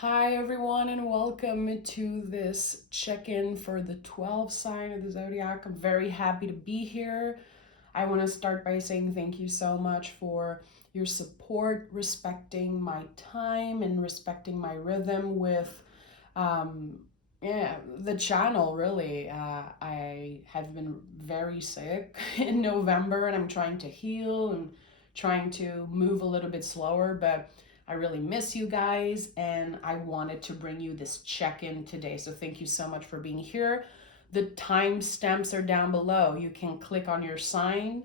Hi everyone and welcome to this check-in for the 12th sign of the Zodiac. I'm very happy to be here. I want to start by saying thank you so much for your support, respecting my time and respecting my rhythm with the channel really. I have been very sick in November and I'm trying to heal and trying to move a little bit slower, but I really miss you guys and I wanted to bring you this check-in today. So thank you so much for being here. The timestamps are down below. You can click on your sign.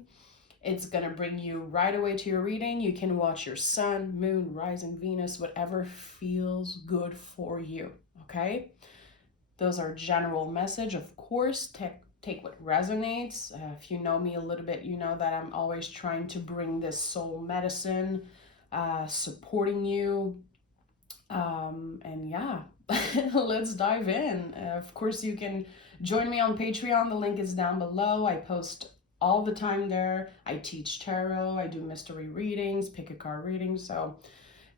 It's going to bring you right away to your reading. You can watch your sun, moon, rising, Venus, whatever feels good for you, okay? Those are general message. Of course, take what resonates. If you know me a little bit, you know that I'm always trying to bring this soul medicine, supporting you. And yeah, let's dive in. Of course, you can join me on Patreon. The link is down below. I post all the time there. I teach tarot. I do mystery readings, pick a card readings. So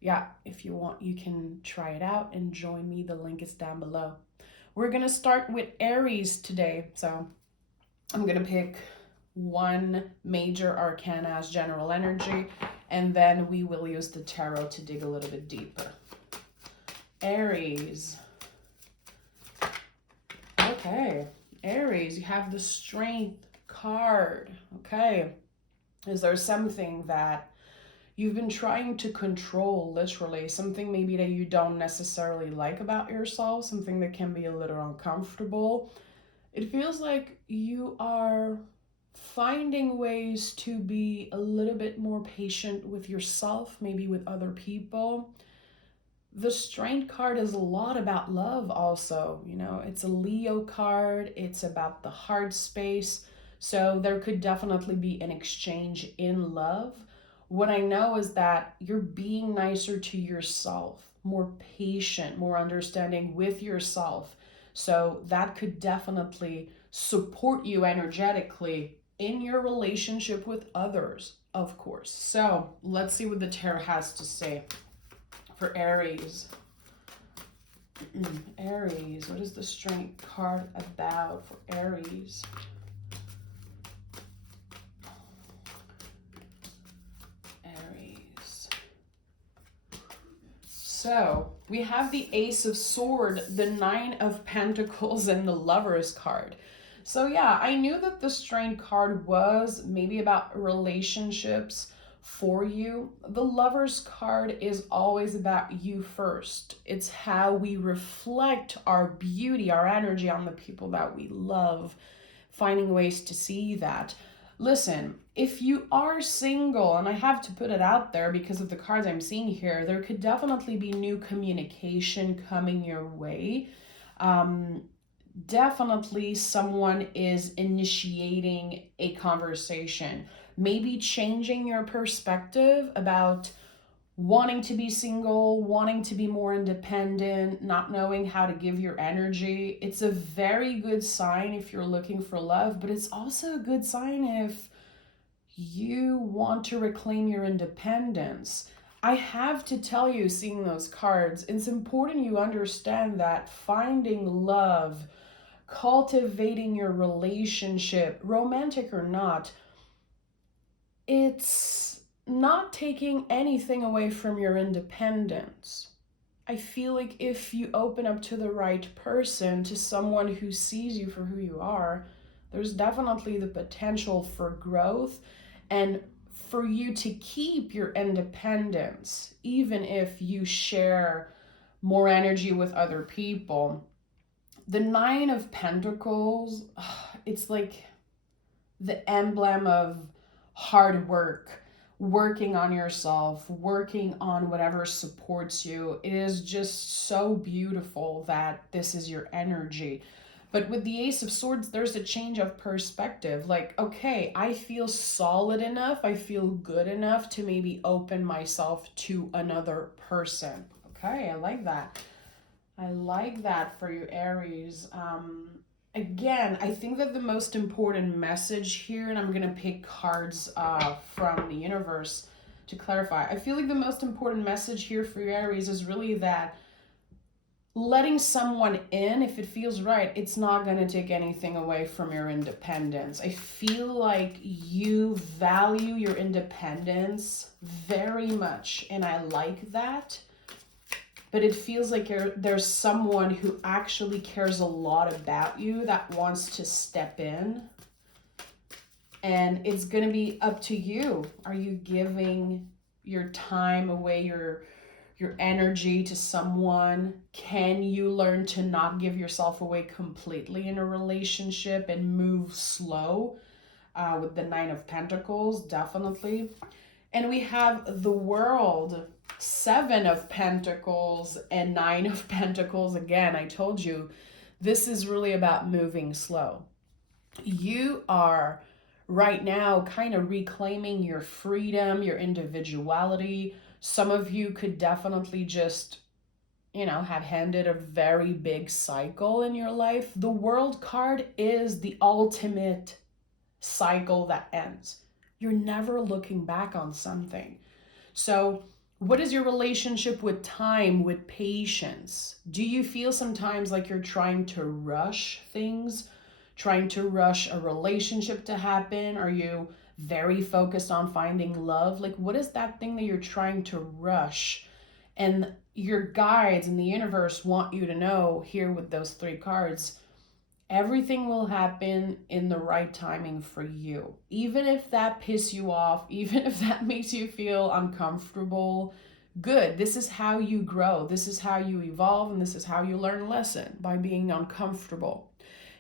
yeah, if you want, you can try it out and join me. The link is down below. We're going to start with Aries today. So I'm going to pick one major arcana as general energy, and then we will use the tarot to dig a little bit deeper. Aries. Okay, Aries, you have the Strength card. Okay, is there something that you've been trying to control, literally, something maybe that you don't necessarily like about yourself, something that can be a little uncomfortable? It feels like you are finding ways to be a little bit more patient with yourself, maybe with other people. The Strength card is a lot about love also, you know, it's a Leo card, it's about the heart space. So there could definitely be an exchange in love. What I know is that you're being nicer to yourself, more patient, more understanding with yourself. So that could definitely support you energetically in your relationship with others, of course. So let's see what the tarot has to say for Aries. Aries, what is the Strength card about for Aries? Aries. So we have the Ace of Swords, the Nine of Pentacles, and the Lover's card. So yeah, I knew that the Strength card was maybe about relationships for you. The Lover's card is always about you first. It's how we reflect our beauty, our energy on the people that we love, finding ways to see that. Listen, if you are single, and I have to put it out there because of the cards I'm seeing here, there could definitely be new communication coming your way. Definitely someone is initiating a conversation, maybe changing your perspective about wanting to be single, wanting to be more independent, not knowing how to give your energy. It's a very good sign if you're looking for love, but it's also a good sign if you want to reclaim your independence. I have to tell you, seeing those cards, it's important you understand that finding love, cultivating your relationship, romantic or not, it's not taking anything away from your independence. I feel like if you open up to the right person, to someone who sees you for who you are, there's definitely the potential for growth and for you to keep your independence, even if you share more energy with other people. The Nine of Pentacles, it's like the emblem of hard work, working on yourself, working on whatever supports you. It is just so beautiful that this is your energy. But with the Ace of Swords, there's a change of perspective. Like, okay, I feel solid enough, I feel good enough to maybe open myself to another person. Okay, I like that. I like that for you, Aries. Again, I think that the most important message here, and I'm going to pick cards from the universe to clarify. I feel like the most important message here for you, Aries, is really that letting someone in, if it feels right, it's not going to take anything away from your independence. I feel like you value your independence very much, and I like that. But it feels like there's someone who actually cares a lot about you that wants to step in. And it's going to be up to you. Are you giving your time away, your energy to someone? Can you learn to not give yourself away completely in a relationship and move slow? With the Nine of Pentacles, definitely. And we have the World, Seven of Pentacles and Nine of Pentacles. Again, I told you, this is really about moving slow. You are right now kind of reclaiming your freedom, your individuality. Some of you could definitely just, have handed a very big cycle in your life. The World card is the ultimate cycle that ends. You're never looking back on something. So what is your relationship with time, with patience? Do you feel sometimes like you're trying to rush things, trying to rush a relationship to happen? Are you very focused on finding love? Like, what is that thing that you're trying to rush? And your guides in the universe want you to know here with those three cards, everything will happen in the right timing for you. Even if that pisses you off, even if that makes you feel uncomfortable, good. This is how you grow. This is how you evolve, and this is how you learn a lesson, by being uncomfortable.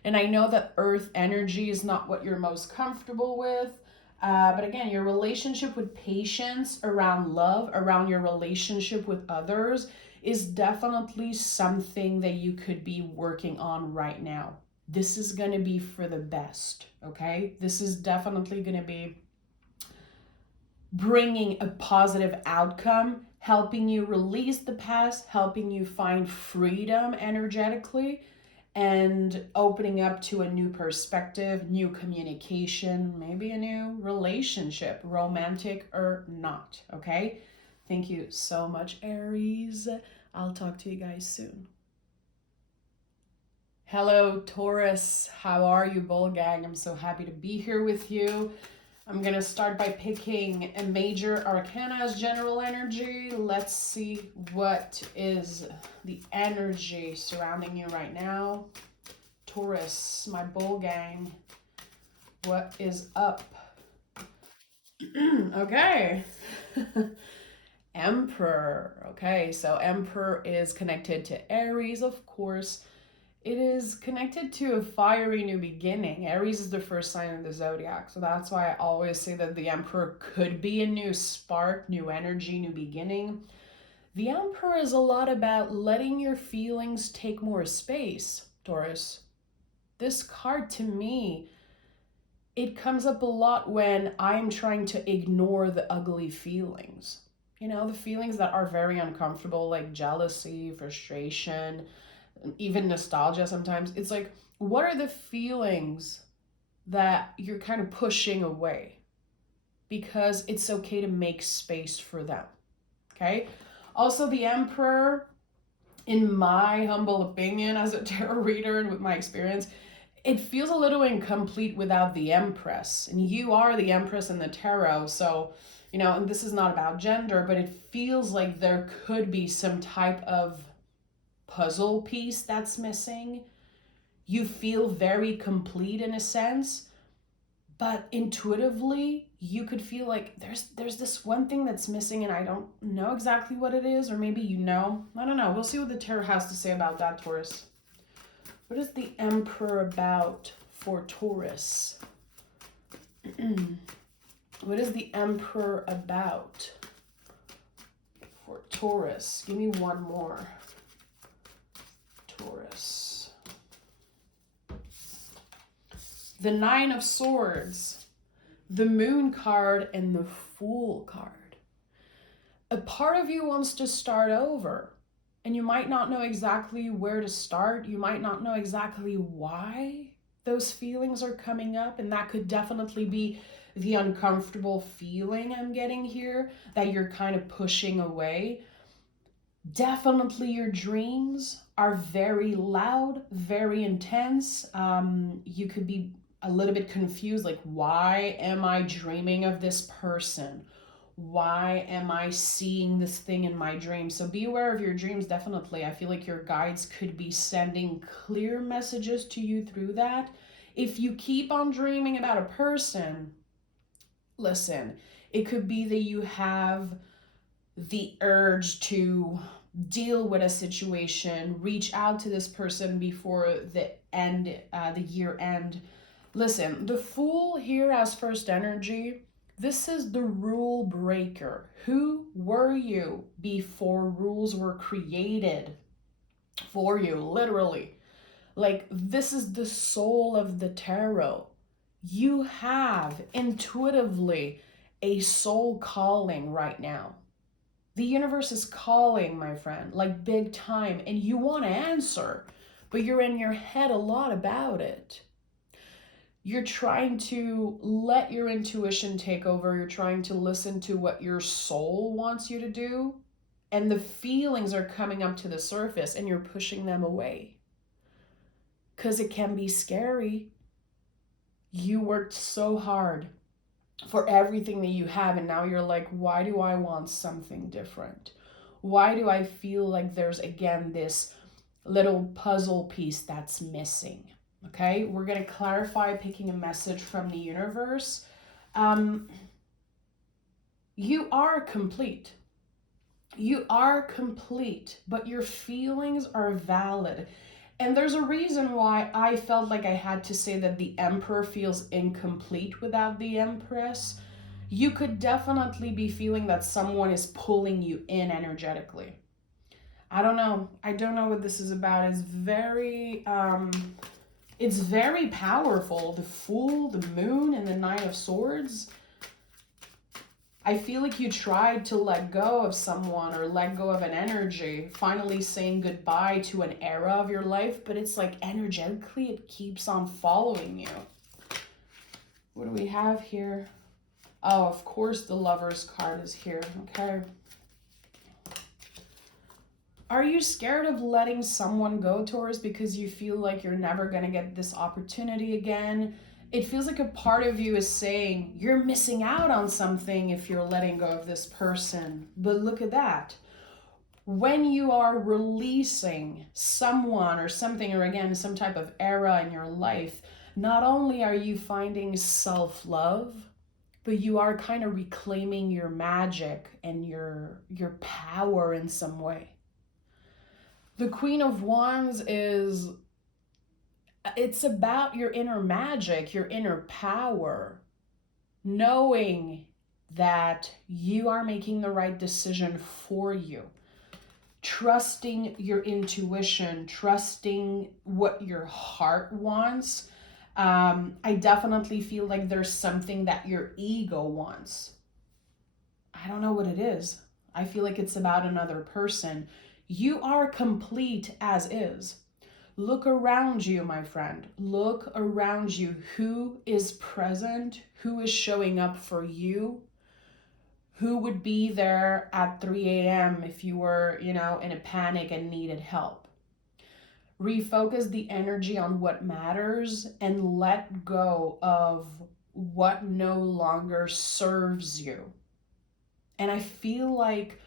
And I know that earth energy is not what you're most comfortable with. But again, your relationship with patience around love, around your relationship with others, is definitely something that you could be working on right now. This is going to be for the best, okay? This is definitely going to be bringing a positive outcome, helping you release the past, helping you find freedom energetically, and opening up to a new perspective, new communication, maybe a new relationship, romantic or not, okay? Thank you so much, Aries. I'll talk to you guys soon. Hello, Taurus. How are you, Bull Gang? I'm so happy to be here with you. I'm going to start by picking a major arcana as general energy. Let's see what is the energy surrounding you right now. Taurus, my Bull Gang. What is up? Okay. Emperor. Okay, so Emperor is connected to Aries, of course. It is connected to a fiery new beginning. Aries is the first sign of the Zodiac. So that's why I always say that the Emperor could be a new spark, new energy, new beginning. The Emperor is a lot about letting your feelings take more space, Taurus. This card, to me, it comes up a lot when I'm trying to ignore the ugly feelings. The feelings that are very uncomfortable, like jealousy, frustration, even nostalgia sometimes. It's like, what are the feelings that you're kind of pushing away? Because it's okay to make space for them, okay? Also, the Emperor, in my humble opinion as a tarot reader and with my experience, it feels a little incomplete without the Empress. And you are the Empress in the tarot, so, and this is not about gender, but it feels like there could be some type of puzzle piece that's missing. You feel very complete in a sense, but intuitively you could feel like there's this one thing that's missing, and I don't know exactly what it is, or maybe I don't know. We'll see what the tarot has to say about that, Taurus. What is the Emperor about for Taurus? What is the Emperor about for Taurus? Give me one more. Taurus. The Nine of Swords, the Moon card, and the Fool card. A part of you wants to start over, and you might not know exactly where to start. You might not know exactly why those feelings are coming up, and that could definitely be the uncomfortable feeling I'm getting here that you're kind of pushing away. Definitely your dreams are very loud, very intense. You could be a little bit confused, like, why am I dreaming of this person? Why am I seeing this thing in my dreams? So be aware of your dreams, definitely. I feel like your guides could be sending clear messages to you through that. If you keep on dreaming about a person, listen, it could be that you have the urge to deal with a situation, reach out to this person before the year end. Listen, the Fool here as first energy, this is the rule breaker. Who were you before rules were created for you, literally? Like, this is the soul of the tarot. You have intuitively a soul calling right now. The universe is calling, my friend, like big time, and you want to answer, but you're in your head a lot about it. You're trying to let your intuition take over. You're trying to listen to what your soul wants you to do, and the feelings are coming up to the surface, and you're pushing them away because it can be scary. You worked so hard for everything that you have, and now you're like, why do I want something different? Why do I feel like there's again this little puzzle piece that's missing? Okay, we're going to clarify, picking a message from the universe. You are complete. You are complete, but your feelings are valid. And there's a reason why I felt like I had to say that the Emperor feels incomplete without the Empress. You could definitely be feeling that someone is pulling you in energetically. I don't know. I don't know what this is about. It's very powerful. The Fool, the Moon, and the Nine of Swords. I feel like you tried to let go of someone or let go of an energy, finally saying goodbye to an era of your life, but it's like energetically it keeps on following you. What do we have here? Oh, of course the Lover's card is here, okay. Are you scared of letting someone go, Taurus, because you feel like you're never going to get this opportunity again? It feels like a part of you is saying you're missing out on something if you're letting go of this person. But look at that. When you are releasing someone or something, or again, some type of era in your life, not only are you finding self-love, but you are kind of reclaiming your magic and your power in some way. The Queen of Wands it's about your inner magic, your inner power, knowing that you are making the right decision for you, trusting your intuition, trusting what your heart wants. I definitely feel like there's something that your ego wants. I don't know what it is. I feel like it's about another person. You are complete as is. Look around you, my friend. Look around you. Who is present? Who is showing up for you? Who would be there at 3 a.m. if you were, in a panic and needed help? Refocus the energy on what matters and let go of what no longer serves you. And I feel like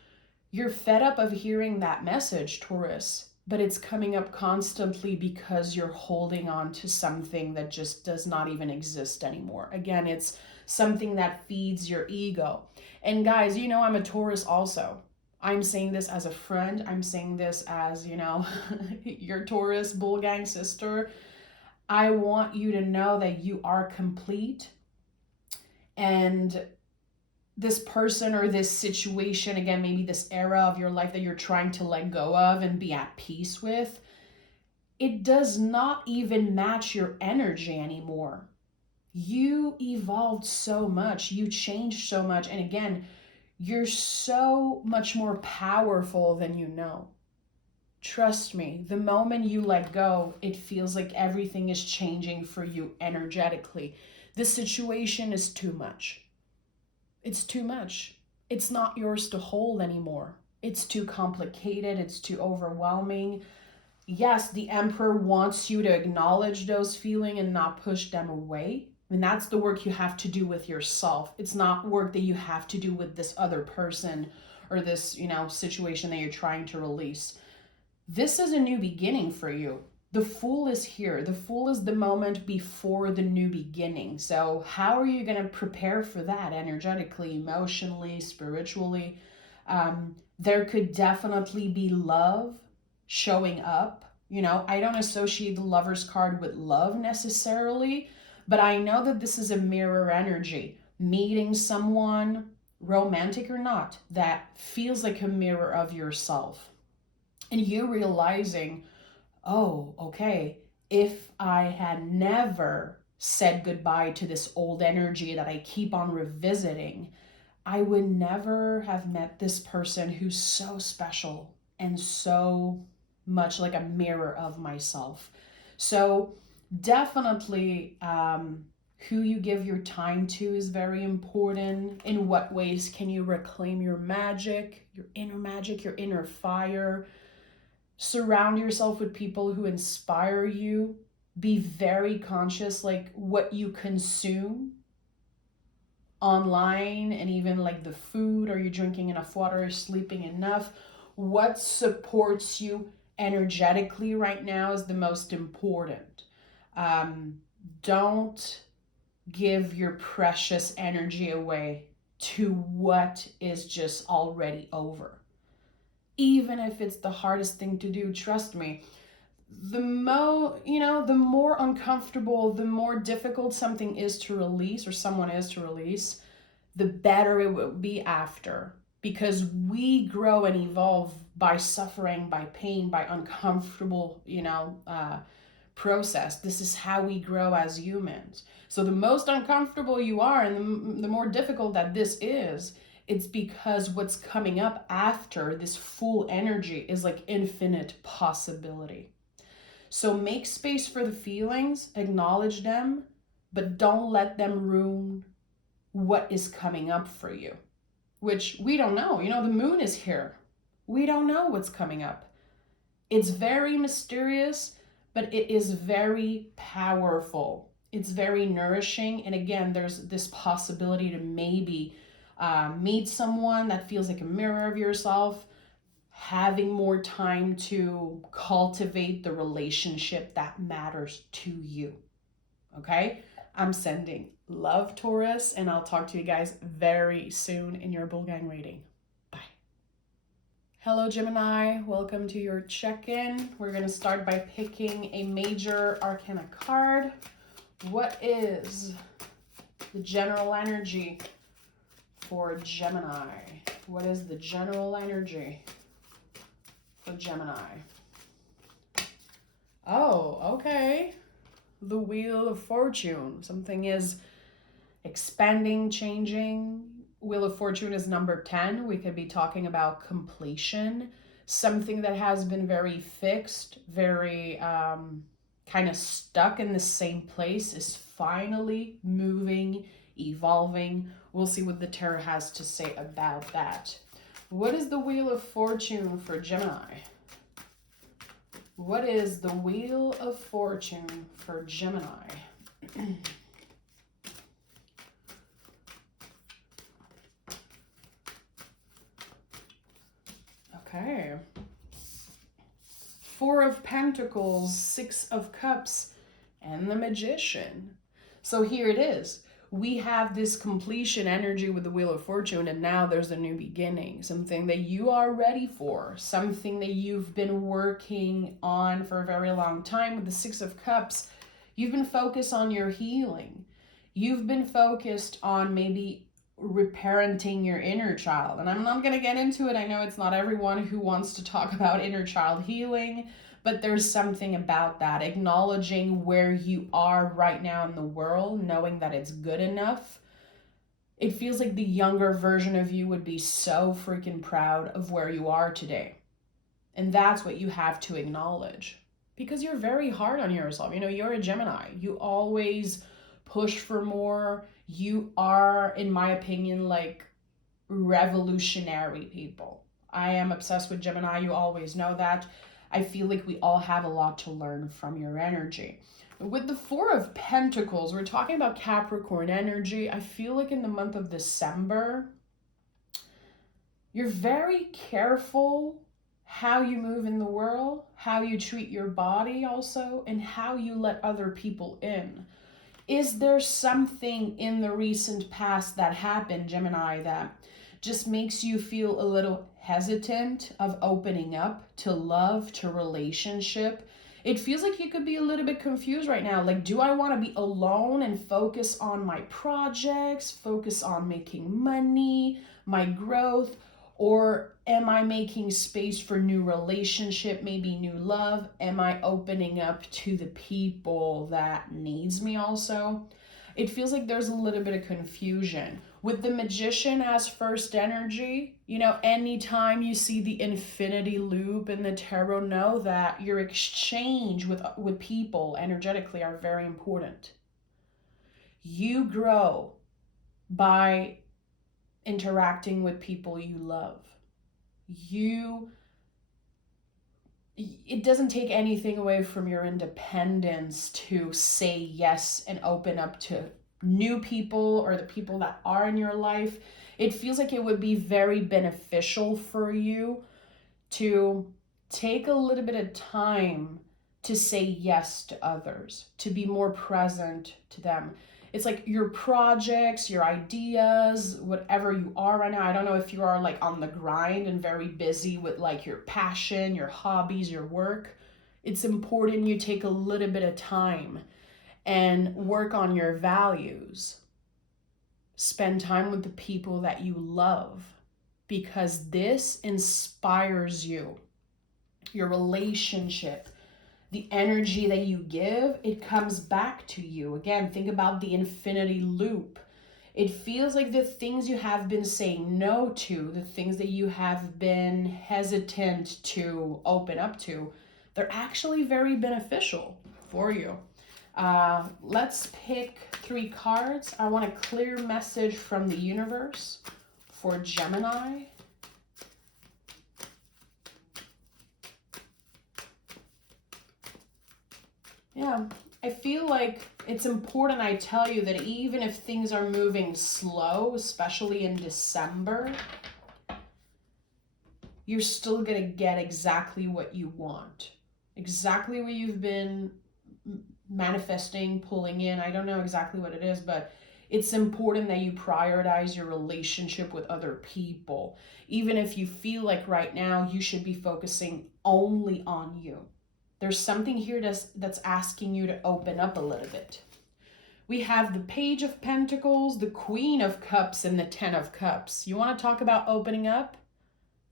you're fed up of hearing that message, Taurus, but it's coming up constantly because you're holding on to something that just does not even exist anymore. Again, it's something that feeds your ego. And guys, I'm a Taurus also. I'm saying this as a friend. I'm saying this as, your Taurus bull gang sister. I want you to know that you are complete, and this person or this situation, again, maybe this era of your life that you're trying to let go of and be at peace with, it does not even match your energy anymore. You evolved so much, you changed so much, and again, you're so much more powerful than you know. Trust me, the moment you let go, it feels like everything is changing for you energetically. The situation is too much. It's too much. It's not yours to hold anymore. It's too complicated. It's too overwhelming. yes, the Emperor wants you to acknowledge those feelings and not push them away. And that's the work you have to do with yourself. It's not work that you have to do with this other person or this, situation that you're trying to release. This is a new beginning for you. The Fool is here. The Fool is the moment before the new beginning. So how are you going to prepare for that energetically, emotionally, spiritually? There could definitely be love showing up. I don't associate the Lover's card with love necessarily, but I know that this is a mirror energy. Meeting someone, romantic or not, that feels like a mirror of yourself. And you realizing, oh, okay, if I had never said goodbye to this old energy that I keep on revisiting, I would never have met this person who's so special and so much like a mirror of myself. So definitely who you give your time to is very important. In what ways can you reclaim your magic, your inner fire? Surround yourself with people who inspire you. Be very conscious like what you consume online, and even like the food. Are you drinking enough water, sleeping enough? What supports you energetically right now is the most important. Don't give your precious energy away to what is just already over. Even if it's the hardest thing to do, trust me, the more uncomfortable, the more difficult something is to release, or someone is to release, the better it will be after. Because we grow and evolve by suffering, by pain, by uncomfortable, process. This is how we grow as humans. So the most uncomfortable you are, and the more difficult that this is, it's because what's coming up after this full energy is like infinite possibility. So make space for the feelings, acknowledge them, but don't let them ruin what is coming up for you, which we don't know. The moon is here. We don't know what's coming up. It's very mysterious, but it is very powerful. It's very nourishing. And again, there's this possibility to maybe meet someone that feels like a mirror of yourself, having more time to cultivate the relationship that matters to you. Okay? I'm sending love, Taurus, and I'll talk to you guys very soon in your Bullgang reading. Bye. Hello, Gemini. Welcome to your check-in. We're going to start by picking a major arcana card. What is the general energy for Gemini? What is the general energy for Gemini? Oh, okay. The Wheel of Fortune. Something is expanding, changing. Wheel of Fortune is number 10. We could be talking about completion. Something that has been very fixed, very kind of stuck in the same place is finally moving, evolving. We'll see what the tarot has to say about that. What is the Wheel of Fortune for Gemini? What is the Wheel of Fortune for Gemini? Okay. Four of Pentacles, Six of Cups, and the Magician. So here it is. We have this completion energy with the Wheel of Fortune, and now there's a new beginning, something that you are ready for, something that you've been working on for a very long time. With the Six of Cups, you've been focused on your healing. You've been focused on maybe reparenting your inner child. And I'm not going to get into it. I know it's not everyone who wants to talk about inner child healing, but there's something about that, acknowledging where you are right now in the world, knowing that it's good enough. It feels like the younger version of you would be so freaking proud of where you are today. And that's what you have to acknowledge, because you're very hard on yourself. You're a Gemini. You always push for more. You are, in my opinion, like revolutionary people. I am obsessed with Gemini. You always know that. I feel like we all have a lot to learn from your energy. With the Four of Pentacles, we're talking about Capricorn energy. I feel like in the month of December, you're very careful how you move in the world, how you treat your body also, and how you let other people in. Is there something in the recent past that happened, Gemini, that just makes you feel a little hesitant of opening up to love, to relationship? It feels like you could be a little bit confused right now. Like, do I want to be alone and focus on my projects, focus on making money, my growth? Or am I making space for new relationship, maybe new love? Am I opening up to the people that needs me also? It feels like there's a little bit of confusion. With the Magician as first energy, you know, anytime you see the infinity loop in the tarot, know that your exchange with people energetically are very important. You grow by interacting with people you love. It doesn't take anything away from your independence to say yes and open up to new people or the people that are in your life. It feels like it would be very beneficial for you to take a little bit of time to say yes to others, to be more present to them. It's like your projects, your ideas, whatever you are right now. I don't know if you are like on the grind and very busy with like your passion, your hobbies, your work. It's important you take a little bit of time and work on your values. Spend time with the people that you love, because this inspires you. Your relationship, the energy that you give, it comes back to you. Again, think about the infinity loop. It feels like the things you have been saying no to, the things that you have been hesitant to open up to, they're actually very beneficial for you. Let's pick 3 cards. I want a clear message from the universe for Gemini. Yeah, I feel like it's important I tell you that even if things are moving slow, especially in December, you're still going to get exactly what you want. Exactly what you've been manifesting, pulling in. I don't know exactly what it is, but it's important that you prioritize your relationship with other people. Even if you feel like right now you should be focusing only on you. There's something here that's asking you to open up a little bit. We have the Page of Pentacles, the Queen of Cups, and the Ten of Cups. You want to talk about opening up?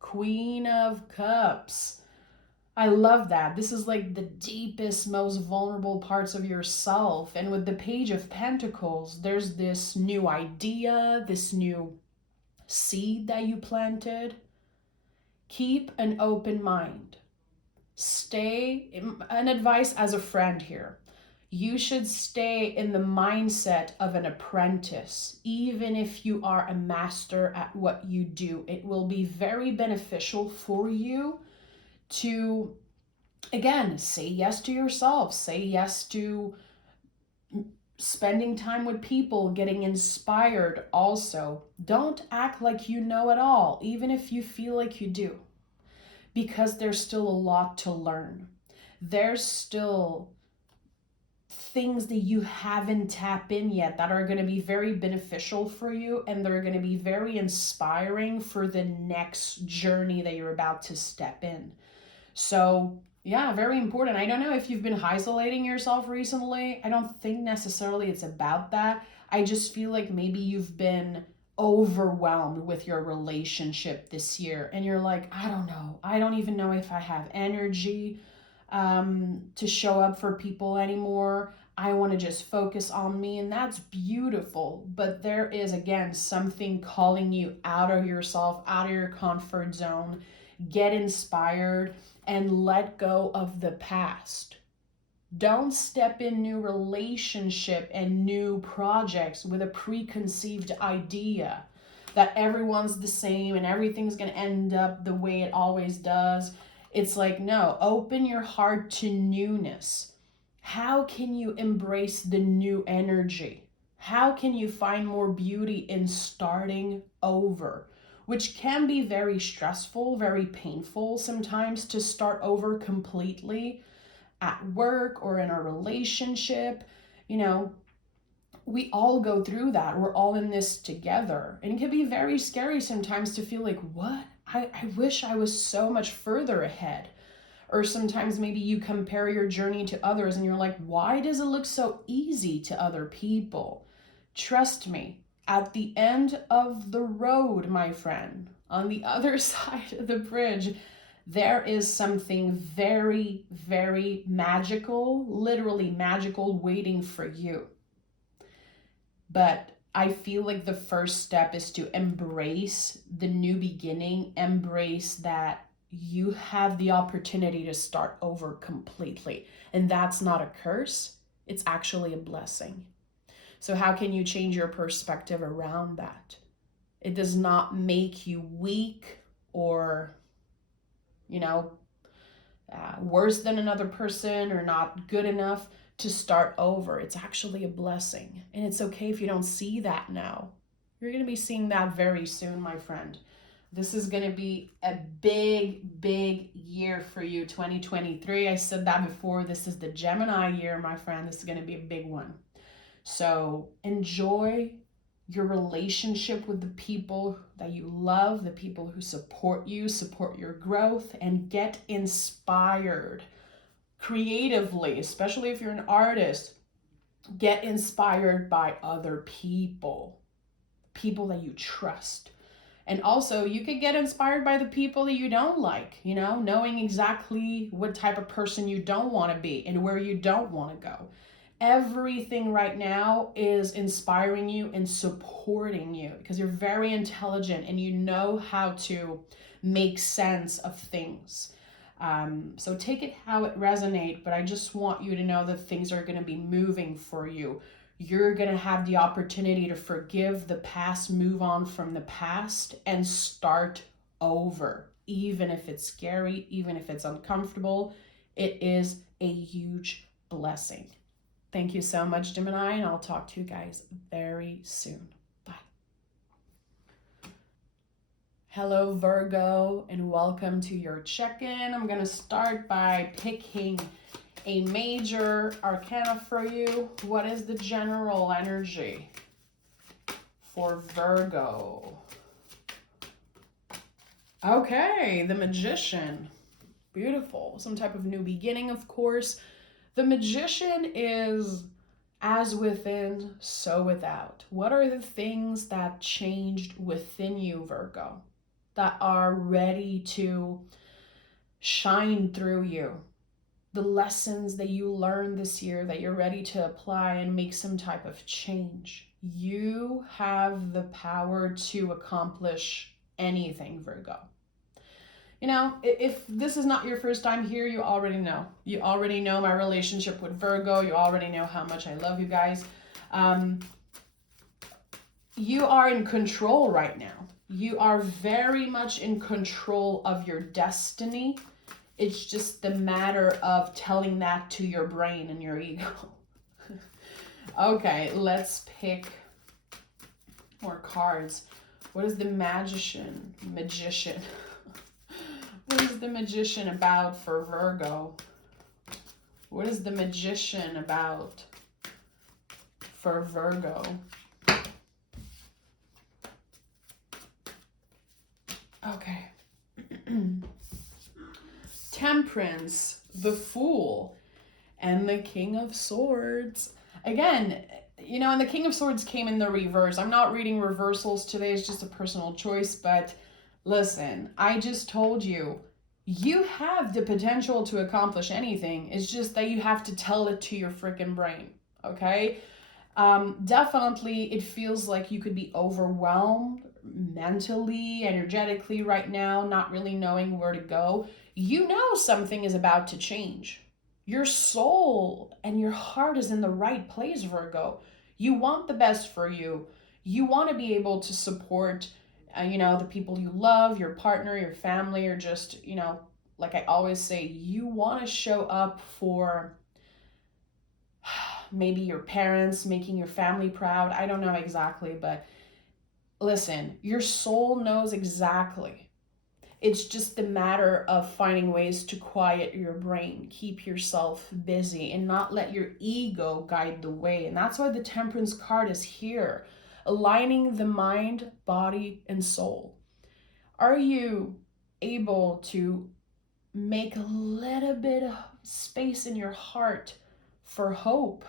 Queen of Cups. I love that. This is like the deepest, most vulnerable parts of yourself. And with the Page of Pentacles, there's this new idea, this new seed that you planted. Keep an open mind. Stay, an advice as a friend here. You should stay in the mindset of an apprentice, even if you are a master at what you do. It will be very beneficial for you to, again, say yes to yourself, say yes to spending time with people, getting inspired also. Don't act like you know it all, even if you feel like you do, because there's still a lot to learn. There's still things that you haven't tapped in yet that are going to be very beneficial for you, and they're going to be very inspiring for the next journey that you're about to step in. So yeah, very important. I don't know if you've been isolating yourself recently. I don't think necessarily it's about that. I just feel like maybe you've been overwhelmed with your relationship this year, and you're like, I don't know. I don't even know if I have energy to show up for people anymore. I want to just focus on me, and that's beautiful. But there is, again, something calling you out of yourself, out of your comfort zone. Get inspired and let go of the past. Don't step in new relationship and new projects with a preconceived idea that everyone's the same and everything's going to end up the way it always does. It's like, no, open your heart to newness. How can you embrace the new energy? How can you find more beauty in starting over? Which can be very stressful, very painful sometimes to start over completely at work or in a relationship. You know, we all go through that. We're all in this together. And it can be very scary sometimes to feel like, what? I wish I was so much further ahead. Or sometimes maybe you compare your journey to others and you're like, why does it look so easy to other people? Trust me, at the end of the road, my friend, on the other side of the bridge, there is something very, very magical, literally magical, waiting for you. But I feel like the first step is to embrace the new beginning, embrace that you have the opportunity to start over completely. And that's not a curse, it's actually a blessing. So how can you change your perspective around that? It does not make you weak or, worse than another person or not good enough to start over. It's actually a blessing. And it's okay if you don't see that now. You're going to be seeing that very soon, my friend. This is going to be a big, big year for you, 2023. I said that before. This is the Gemini year, my friend. This is going to be a big one. So enjoy your relationship with the people that you love, the people who support you, support your growth, and get inspired creatively, especially if you're an artist. Get inspired by other people that you trust. And also, you could get inspired by the people that you don't like, knowing exactly what type of person you don't want to be and where you don't want to go. Everything right now is inspiring you and supporting you because you're very intelligent and you know how to make sense of things. So take it how it resonates, but I just want you to know that things are going to be moving for you. You're going to have the opportunity to forgive the past, move on from the past, and start over. Even if it's scary, even if it's uncomfortable, it is a huge blessing. Thank you so much, Gemini, and I'll talk to you guys very soon. Bye. Hello, Virgo, and welcome to your check-in. I'm going to start by picking a major arcana for you. What is the general energy for Virgo? Okay, the Magician. Beautiful. Some type of new beginning, of course. The Magician is as within, so without. What are the things that changed within you, Virgo, that are ready to shine through you? The lessons that you learned this year that you're ready to apply and make some type of change. You have the power to accomplish anything, Virgo. If this is not your first time here, you already know. You already know my relationship with Virgo. You already know how much I love you guys. You are in control right now. You are very much in control of your destiny. It's just the matter of telling that to your brain and your ego. Okay, let's pick more cards. What is the Magician? What is the Magician about for Virgo? What is the Magician about for Virgo? Okay. Temperance, the Fool, and the King of Swords. Again, and the King of Swords came in the reverse. I'm not reading reversals today. It's just a personal choice, but listen, I just told you, you have the potential to accomplish anything. It's just that you have to tell it to your freaking brain, okay? Definitely, it feels like you could be overwhelmed mentally, energetically right now, not really knowing where to go. You know something is about to change. Your soul and your heart is in the right place, Virgo. You want the best for you. You want to be able to support the people you love, your partner, your family, or just, like I always say, you want to show up for maybe your parents, making your family proud. I don't know exactly, but listen, your soul knows exactly. It's just a matter of finding ways to quiet your brain, keep yourself busy, and not let your ego guide the way. And that's why the Temperance card is here, aligning the mind, body, and soul. Are you able to make a little bit of space in your heart for hope?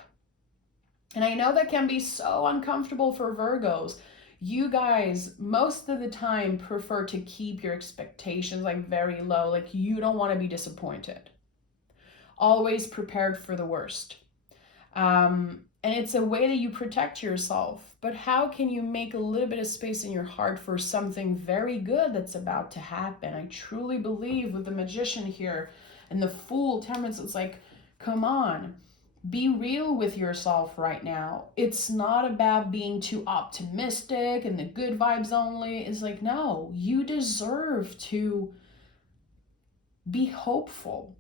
And I know that can be so uncomfortable for Virgos. You guys, most of the time, prefer to keep your expectations like very low. Like you don't want to be disappointed. Always prepared for the worst. And it's a way that you protect yourself. But how can you make a little bit of space in your heart for something very good that's about to happen? I truly believe with the Magician here and the Fool, Temperance, it's like, come on. Be real with yourself right now. It's not about being too optimistic and the good vibes only. It's like, no, you deserve to be hopeful.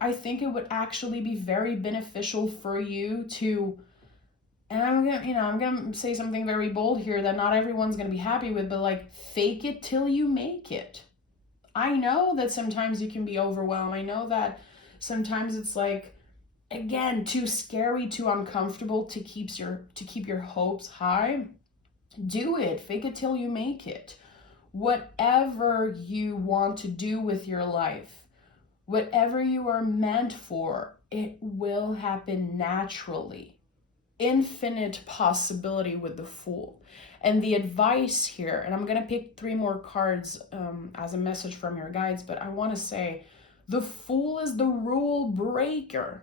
I think it would actually be very beneficial for you to, and I'm gonna say something very bold here that not everyone's gonna be happy with, but like, fake it till you make it. I know that sometimes you can be overwhelmed. I know that sometimes it's like, again, too scary, too uncomfortable to keep your hopes high. Do it. Fake it till you make it. Whatever you want to do with your life, whatever you are meant for, it will happen naturally. Infinite possibility with the Fool. And the advice here, and I'm going to pick 3 more cards as a message from your guides, but I want to say the Fool is the rule breaker.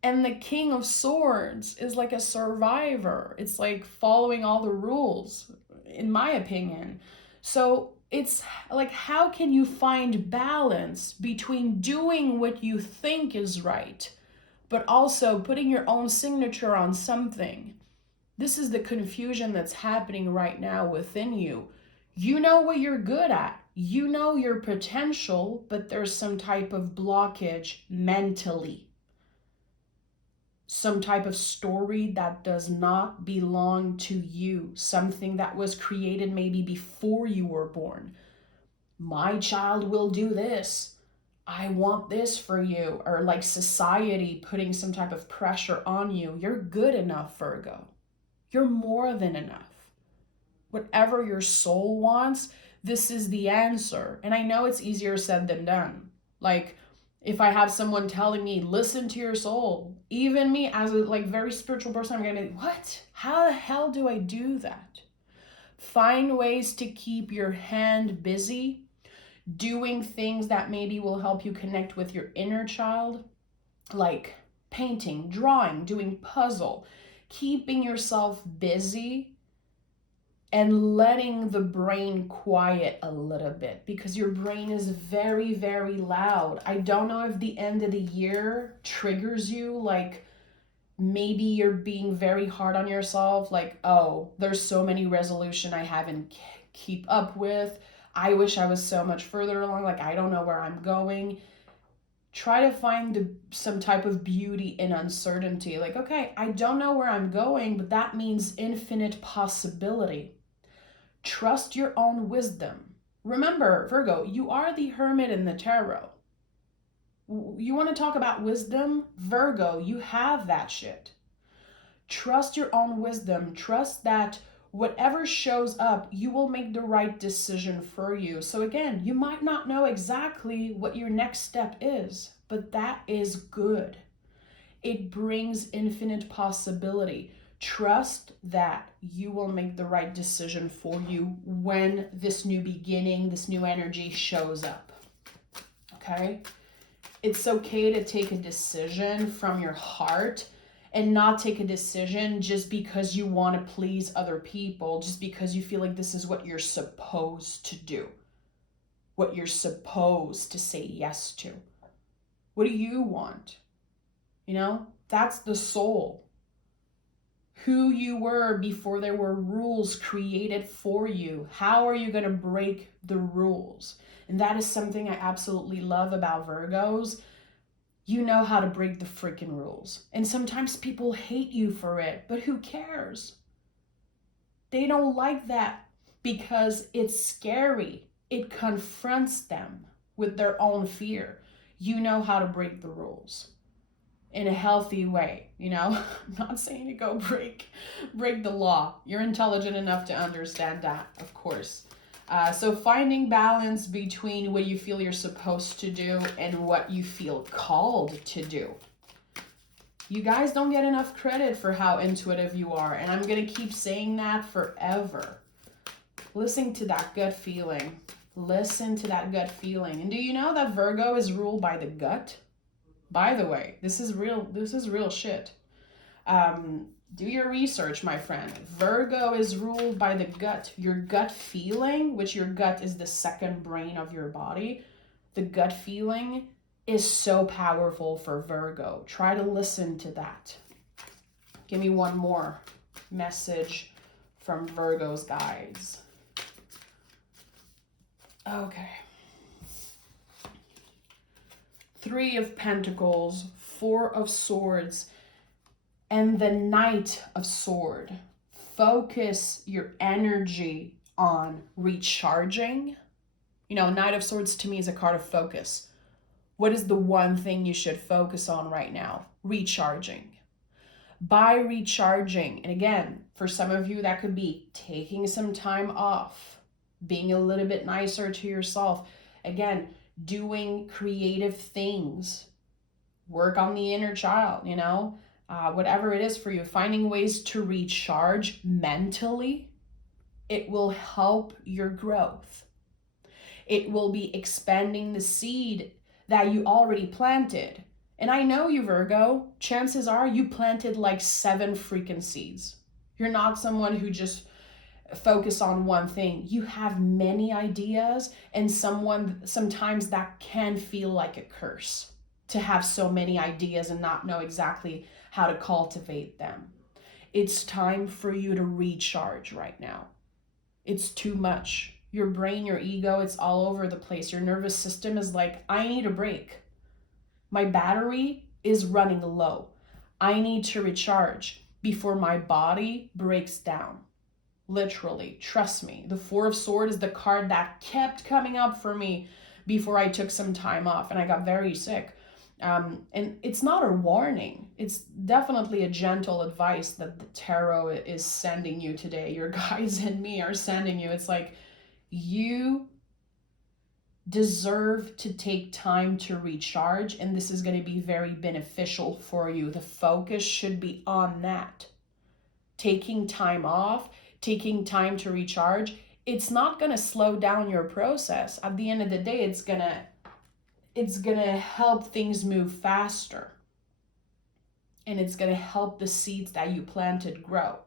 And the King of Swords is like a survivor. It's like following all the rules, in my opinion. So it's like, how can you find balance between doing what you think is right, but also putting your own signature on something? This is the confusion that's happening right now within you. You know what you're good at. You know your potential, but there's some type of blockage mentally. Some type of story that does not belong to you, something that was created maybe before you were born. My child will do this. I want this for you. Or like society putting some type of pressure on you. You're good enough, Virgo. You're more than enough. Whatever your soul wants, this is the answer. And I know it's easier said than done. Like, if I have someone telling me, listen to your soul, even me as a like very spiritual person, I'm gonna be, what? How the hell do I do that? Find ways to keep your hand busy, doing things that maybe will help you connect with your inner child, like painting, drawing, doing puzzle, keeping yourself busy and letting the brain quiet a little bit, because your brain is very, very loud. I don't know if the end of the year triggers you, like maybe you're being very hard on yourself, like, oh, there's so many resolution I haven't keep up with. I wish I was so much further along, like I don't know where I'm going. Try to find some type of beauty in uncertainty. Like, okay, I don't know where I'm going, but that means infinite possibility. Trust your own wisdom. Remember, Virgo, you are the Hermit in the tarot. You want to talk about wisdom? Virgo, you have that shit. Trust your own wisdom. Trust that whatever shows up, you will make the right decision for you. So again, you might not know exactly what your next step is, but that is good. It brings infinite possibility. Trust that you will make the right decision for you when this new beginning, this new energy shows up. Okay? It's okay to take a decision from your heart and not take a decision just because you want to please other people, just because you feel like this is what you're supposed to do, what you're supposed to say yes to. What do you want? You know, that's the soul. Who you were before there were rules created for you. How are you going to break the rules? And that is something I absolutely love about Virgos. You know how to break the freaking rules. And sometimes people hate you for it, but who cares? They don't like that because it's scary. It confronts them with their own fear. You know how to break the rules in a healthy way, you know? I'm not saying to go break the law. You're intelligent enough to understand that, of course. So finding balance between what you feel you're supposed to do and what you feel called to do. You guys don't get enough credit for how intuitive you are, and I'm going to keep saying that forever. Listen to that gut feeling. Listen to that gut feeling. And do you know that Virgo is ruled by the gut? By the way, this is real shit. Do your research, my friend. Virgo is ruled by the gut. Your gut feeling, which your gut is the second brain of your body, the gut feeling is so powerful for Virgo. Try to listen to that. Give me one more message from Virgo's guides. Okay. 3 of Pentacles, 4 of Swords, and the Knight of Sword. Focus your energy on recharging. You know, Knight of Swords to me is a card of focus. What is the one thing you should focus on right now? Recharging. By recharging, and again, for some of you, that could be taking some time off, being a little bit nicer to yourself. Again, doing creative things, work on the inner child, you know, whatever it is for you, finding ways to recharge mentally. It will help your growth. It will be expanding the seed that you already planted. And I know you, Virgo, chances are you planted like 7 freaking seeds. You're not someone who just focus on one thing. You have many ideas, and sometimes that can feel like a curse to have so many ideas and not know exactly how to cultivate them. It's time for you to recharge right now. It's too much. Your brain, your ego, it's all over the place. Your nervous system is like, I need a break. My battery is running low. I need to recharge before my body breaks down. Literally, trust me. The 4 of Swords is the card that kept coming up for me before I took some time off and I got very sick. And it's not a warning. It's definitely a gentle advice that the tarot is sending you today. Your guides and me are sending you. It's like, you deserve to take time to recharge, and this is going to be very beneficial for you. The focus should be on that. Taking time off, taking time to recharge, it's not going to slow down your process. At the end of the day, it's going to help things move faster. And it's going to help the seeds that you planted grow.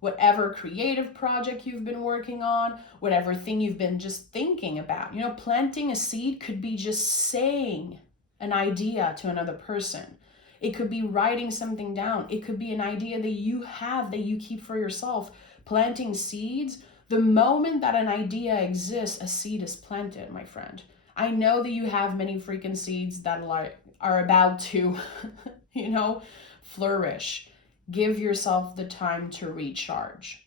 Whatever creative project you've been working on, whatever thing you've been just thinking about. You know, planting a seed could be just saying an idea to another person. It could be writing something down. It could be an idea that you have that you keep for yourself. Planting seeds, the moment that an idea exists, a seed is planted, my friend. I know that you have many freaking seeds that are about to, you know, flourish. Give yourself the time to recharge,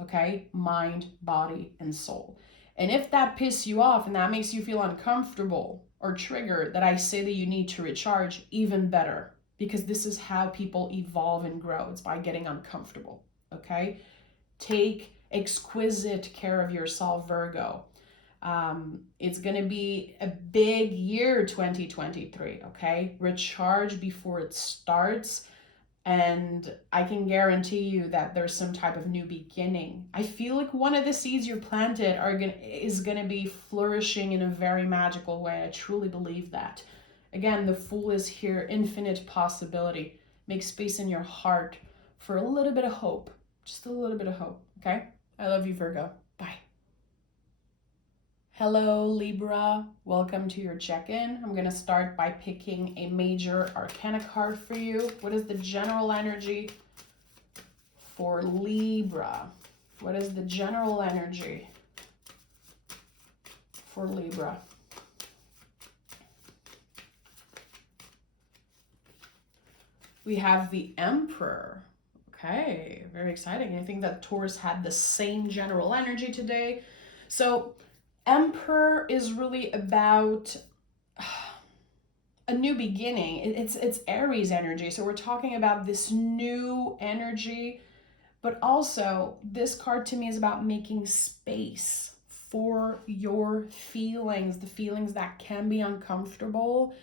okay? Mind, body, and soul. And if that pisses you off and that makes you feel uncomfortable or triggered, that I say that you need to recharge, even better, because this is how people evolve and grow. It's by getting uncomfortable, okay? Take exquisite care of yourself, Virgo. It's going to be a big year, 2023, okay? Recharge before it starts. And I can guarantee you that there's some type of new beginning. I feel like one of the seeds you planted is going to be flourishing in a very magical way. I truly believe that. Again, the Fool is here, infinite possibility. Make space in your heart for a little bit of hope. Just a little bit of hope, okay? I love you, Virgo. Bye. Hello, Libra. Welcome to your check-in. I'm going to start by picking a major arcana card for you. What is the general energy for Libra? What is the general energy for Libra? We have the Emperor. Okay, very exciting. I think that Taurus had the same general energy today. So Emperor is really about a new beginning. It's Aries energy. So we're talking about this new energy, but also this card to me is about making space for your feelings, the feelings that can be uncomfortable.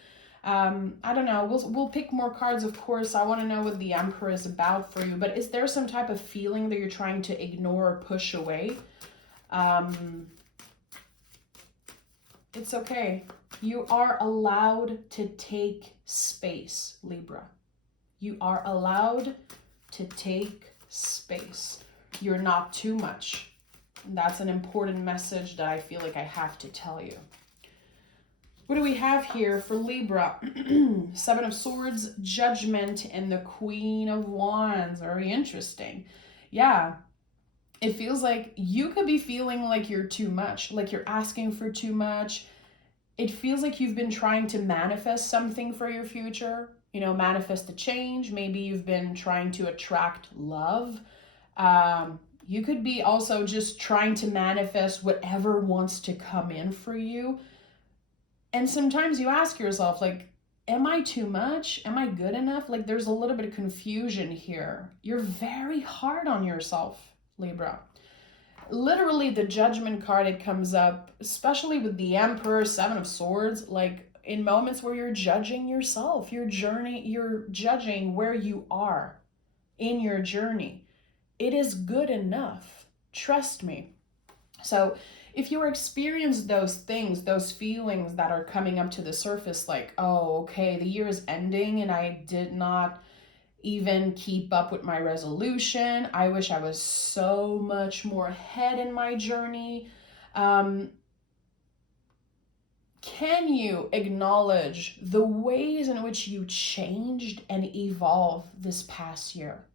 I don't know. We'll pick more cards, of course. I want to know what the Emperor is about for you. But is there some type of feeling that you're trying to ignore or push away? It's okay. You are allowed to take space, Libra. You are allowed to take space. You're not too much. That's an important message that I feel like I have to tell you. What do we have here for Libra? Seven of Swords, Judgment, and the Queen of Wands. Very interesting. Yeah, it feels like you could be feeling like you're too much, like you're asking for too much. It feels like you've been trying to manifest something for your future, you know, manifest a change. Maybe you've been trying to attract love. You could be also just trying to manifest whatever wants to come in for you. And sometimes you ask yourself, like, am I too much? Am I good enough? Like, there's a little bit of confusion here. You're very hard on yourself, Libra. Literally, the Judgment card, it comes up, especially with the Emperor, Seven of Swords, like in moments where you're judging yourself, your journey, you're judging where you are in your journey. It is good enough. Trust me. So if you experience those things, those feelings that are coming up to the surface, like, oh, okay, the year is ending and I did not even keep up with my resolution. I wish I was so much more ahead in my journey. Can you acknowledge the ways in which you changed and evolved this past year?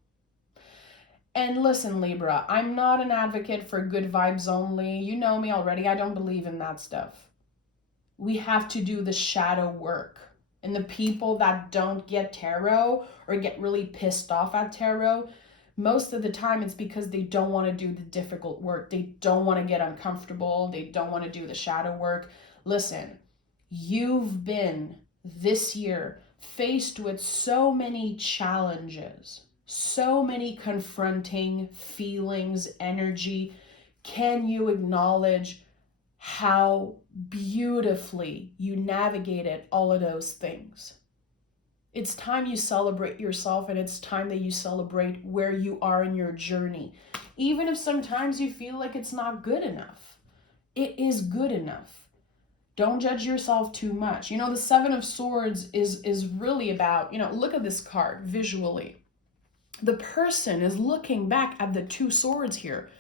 And listen, Libra, I'm not an advocate for good vibes only. You know me already. I don't believe in that stuff. We have to do the shadow work. And the people that don't get tarot or get really pissed off at tarot, most of the time it's because they don't want to do the difficult work. They don't want to get uncomfortable. They don't want to do the shadow work. Listen, you've been this year faced with so many challenges, so many confronting feelings, energy. Can you acknowledge how beautifully you navigated all of those things? It's time you celebrate yourself, and it's time that you celebrate where you are in your journey. Even if sometimes you feel like it's not good enough, it is good enough. Don't judge yourself too much. You know, the Seven of Swords is really about, you know, look at this card visually. The person is looking back at the two swords here.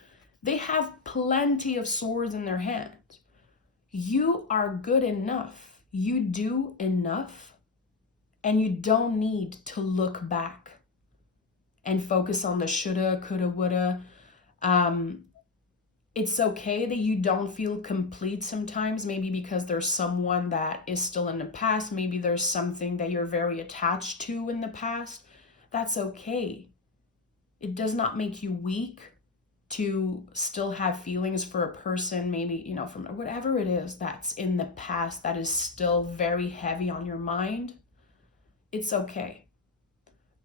They have plenty of swords in their hands. You are good enough. You do enough. And you don't need to look back and focus on the shoulda, coulda, woulda. It's okay that you don't feel complete sometimes, maybe because there's someone that is still in the past. Maybe there's something that you're very attached to in the past. That's okay. It does not make you weak to still have feelings for a person, maybe, you know, from whatever it is that's in the past that is still very heavy on your mind. It's okay.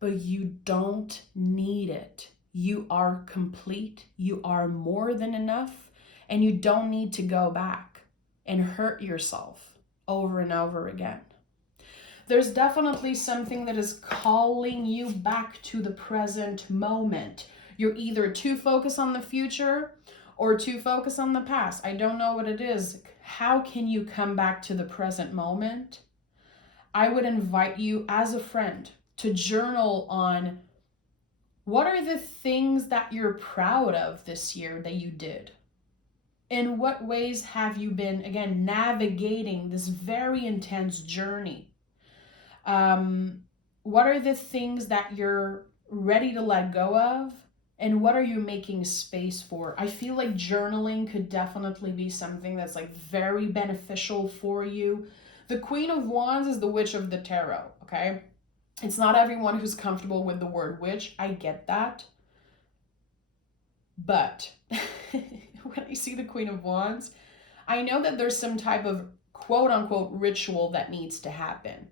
But you don't need it. You are complete. You are more than enough. And you don't need to go back and hurt yourself over and over again. There's definitely something that is calling you back to the present moment. You're either too focused on the future or too focused on the past. I don't know what it is. How can you come back to the present moment? I would invite you as a friend to journal on what are the things that you're proud of this year that you did. In what ways have you been, again, navigating this very intense journey? What are the things that you're ready to let go of? And what are you making space for? I feel like journaling could definitely be something that's like very beneficial for you. The Queen of Wands is the Witch of the Tarot, okay? It's not everyone who's comfortable with the word witch. I get that. But when I see the Queen of Wands, I know that there's some type of quote unquote ritual that needs to happen.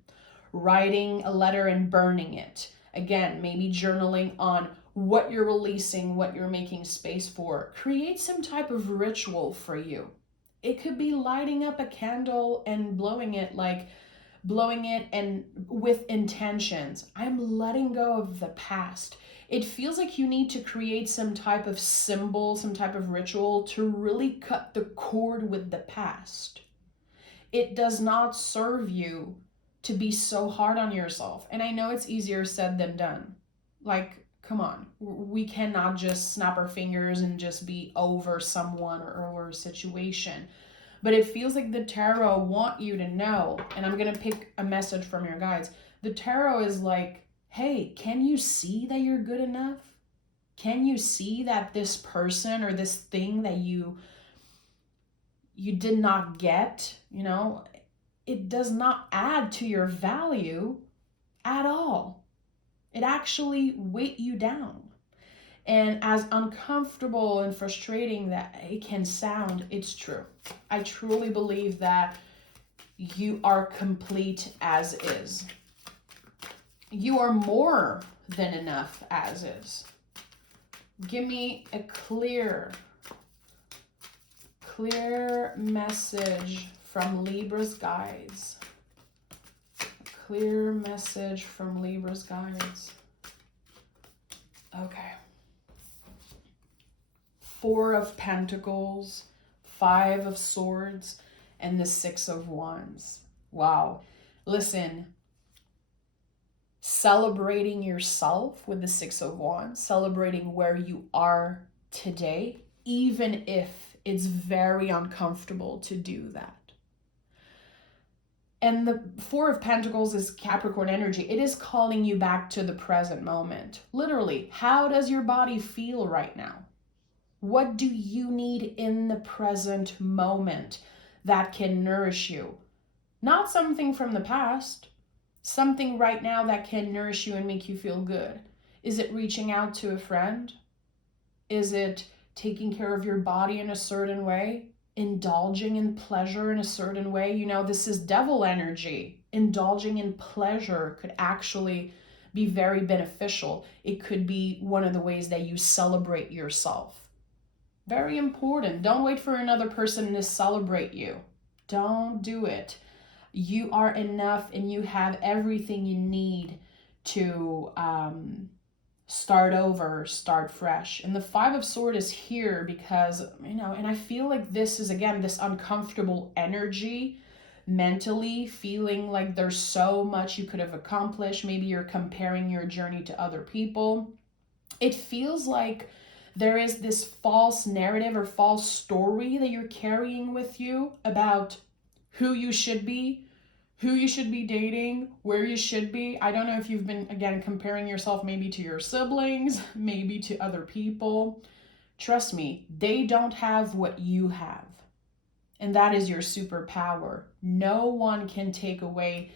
Writing a letter and burning it. Again, maybe journaling on what you're releasing, what you're making space for. Create some type of ritual for you. It could be lighting up a candle and blowing it and with intentions. I'm letting go of the past. It feels like you need to create some type of symbol, some type of ritual to really cut the cord with the past. It does not serve you to be so hard on yourself. And I know it's easier said than done. Like, come on. We cannot just snap our fingers and just be over someone or over a situation. But it feels like the tarot want you to know, and I'm going to pick a message from your guides. The tarot is like, hey, can you see that you're good enough? Can you see that this person or this thing that you did not get, it does not add to your value at all. It actually weighs you down. And as uncomfortable and frustrating that it can sound, it's true. I truly believe that you are complete as is. You are more than enough as is. Give me a clear message from Libra's guides. A clear message from Libra's guides. Okay. 4 of Pentacles, 5 of Swords, and the 6 of Wands. Wow. Listen, celebrating yourself with the 6 of Wands, celebrating where you are today, even if it's very uncomfortable to do that. And the 4 of Pentacles is Capricorn energy. It is calling you back to the present moment. Literally, how does your body feel right now? What do you need in the present moment that can nourish you? Not something from the past, something right now that can nourish you and make you feel good. Is it reaching out to a friend? Is it taking care of your body in a certain way? Indulging in pleasure in a certain way? This is devil energy. Indulging in pleasure could actually be very beneficial. It could be one of the ways that you celebrate yourself. Very important. Don't wait for another person to celebrate you. Don't do it. You are enough and you have everything you need to start over, start fresh. And the 5 of Swords is here because, and I feel like this is, again, this uncomfortable energy, mentally feeling like there's so much you could have accomplished. Maybe you're comparing your journey to other people. It feels like there is this false narrative or false story that you're carrying with you about who you should be dating, where you should be. I don't know if you've been, again, comparing yourself maybe to your siblings, maybe to other people. Trust me, they don't have what you have. And that is your superpower. No one can take away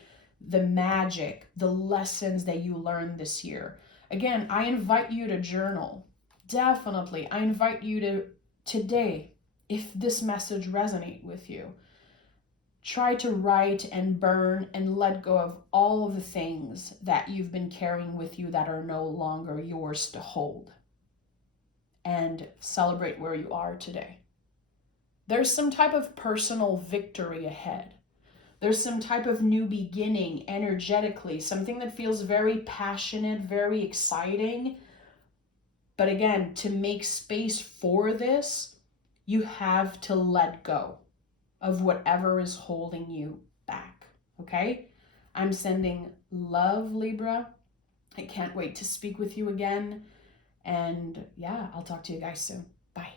the magic, the lessons that you learned this year. Again, I invite you to journal. Definitely. I invite you to today, if this message resonates with you, try to write and burn and let go of all of the things that you've been carrying with you that are no longer yours to hold. And celebrate where you are today. There's some type of personal victory ahead. There's some type of new beginning energetically, something that feels very passionate, very exciting. But again, to make space for this, you have to let go of whatever is holding you back, okay? I'm sending love, Libra. I can't wait to speak with you again. And yeah, I'll talk to you guys soon. Bye.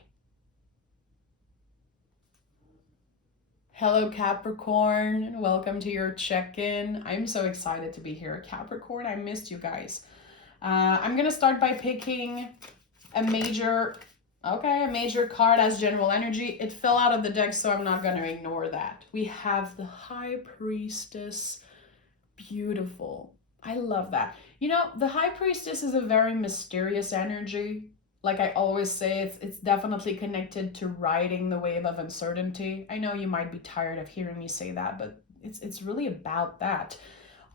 Hello, Capricorn. Welcome to your check-in. I'm so excited to be here. Capricorn, I missed you guys. I'm going to start by picking a major, okay, a major card as general energy. It fell out of the deck, so I'm not going to ignore that. We have the High Priestess. Beautiful. I love that. You know, the High Priestess is a very mysterious energy. Like I always say, it's definitely connected to riding the wave of uncertainty. I know you might be tired of hearing me say that, but it's really about that.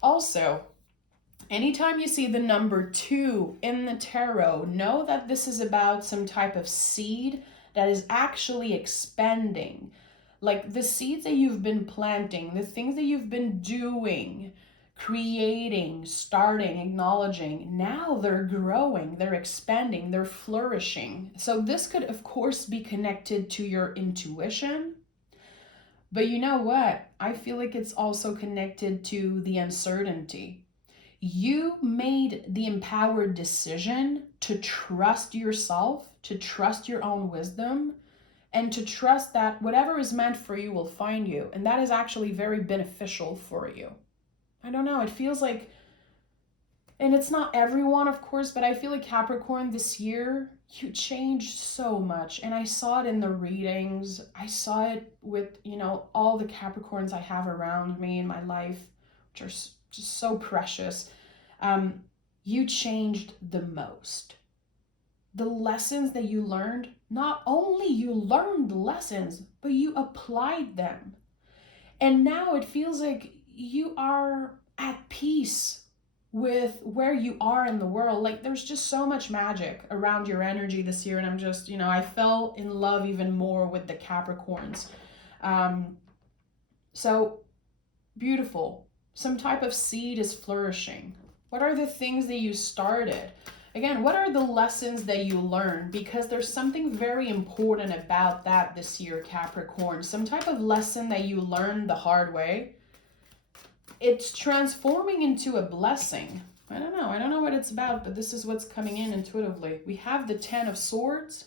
Also, anytime you see the number 2 in the tarot, know that this is about some type of seed that is actually expanding. Like the seeds that you've been planting, the things that you've been doing, creating, starting, acknowledging, now they're growing, they're expanding, they're flourishing. So this could, of course, be connected to your intuition. But you know what? I feel like it's also connected to the uncertainty. You made the empowered decision to trust yourself, to trust your own wisdom, and to trust that whatever is meant for you will find you. And that is actually very beneficial for you. I don't know, it feels like, and it's not everyone, of course, but I feel like Capricorn this year, you changed so much. And I saw it in the readings. I saw it with, you know, all the Capricorns I have around me in my life, which are just so precious. You changed the most. The lessons that you learned, not only you learned the lessons, but you applied them. And now it feels like you are at peace with where you are in the world. Like there's just so much magic around your energy this year. And I'm just, you know, I fell in love even more with the Capricorns. So beautiful. Some type of seed is flourishing. What are the things that you started? Again, what are the lessons that you learned? Because there's something very important about that this year, Capricorn. Some type of lesson that you learned the hard way. It's transforming into a blessing. I don't know what it's about, but this is what's coming in intuitively. We have the 10 of Swords,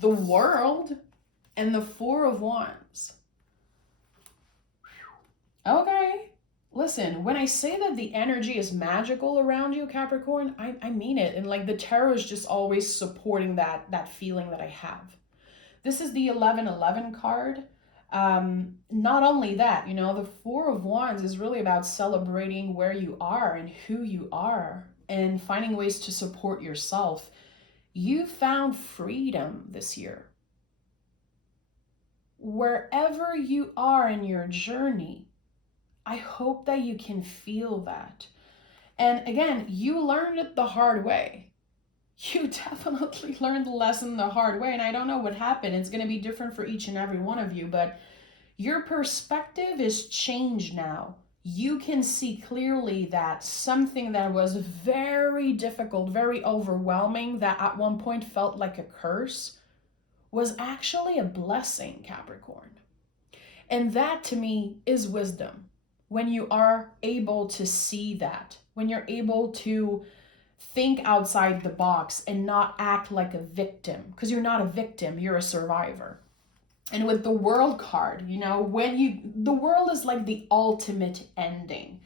the World, and the 4 of Wands. Okay. Listen, when I say that the energy is magical around you, Capricorn, I mean it. And like the tarot is just always supporting that feeling that I have. This is the 1111 card. Not only that, you know, the 4 of Wands is really about celebrating where you are and who you are and finding ways to support yourself. You found freedom this year. Wherever you are in your journey, I hope that you can feel that. And again, you learned it the hard way. You definitely learned the lesson the hard way. And I don't know what happened. It's going to be different for each and every one of you. But your perspective is changed now. You can see clearly that something that was very difficult, very overwhelming, that at one point felt like a curse, was actually a blessing, Capricorn. And that to me is wisdom. When you are able to see that, when you're able to think outside the box and not act like a victim, because you're not a victim, you're a survivor. And with the World card, you know, the world is like the ultimate ending.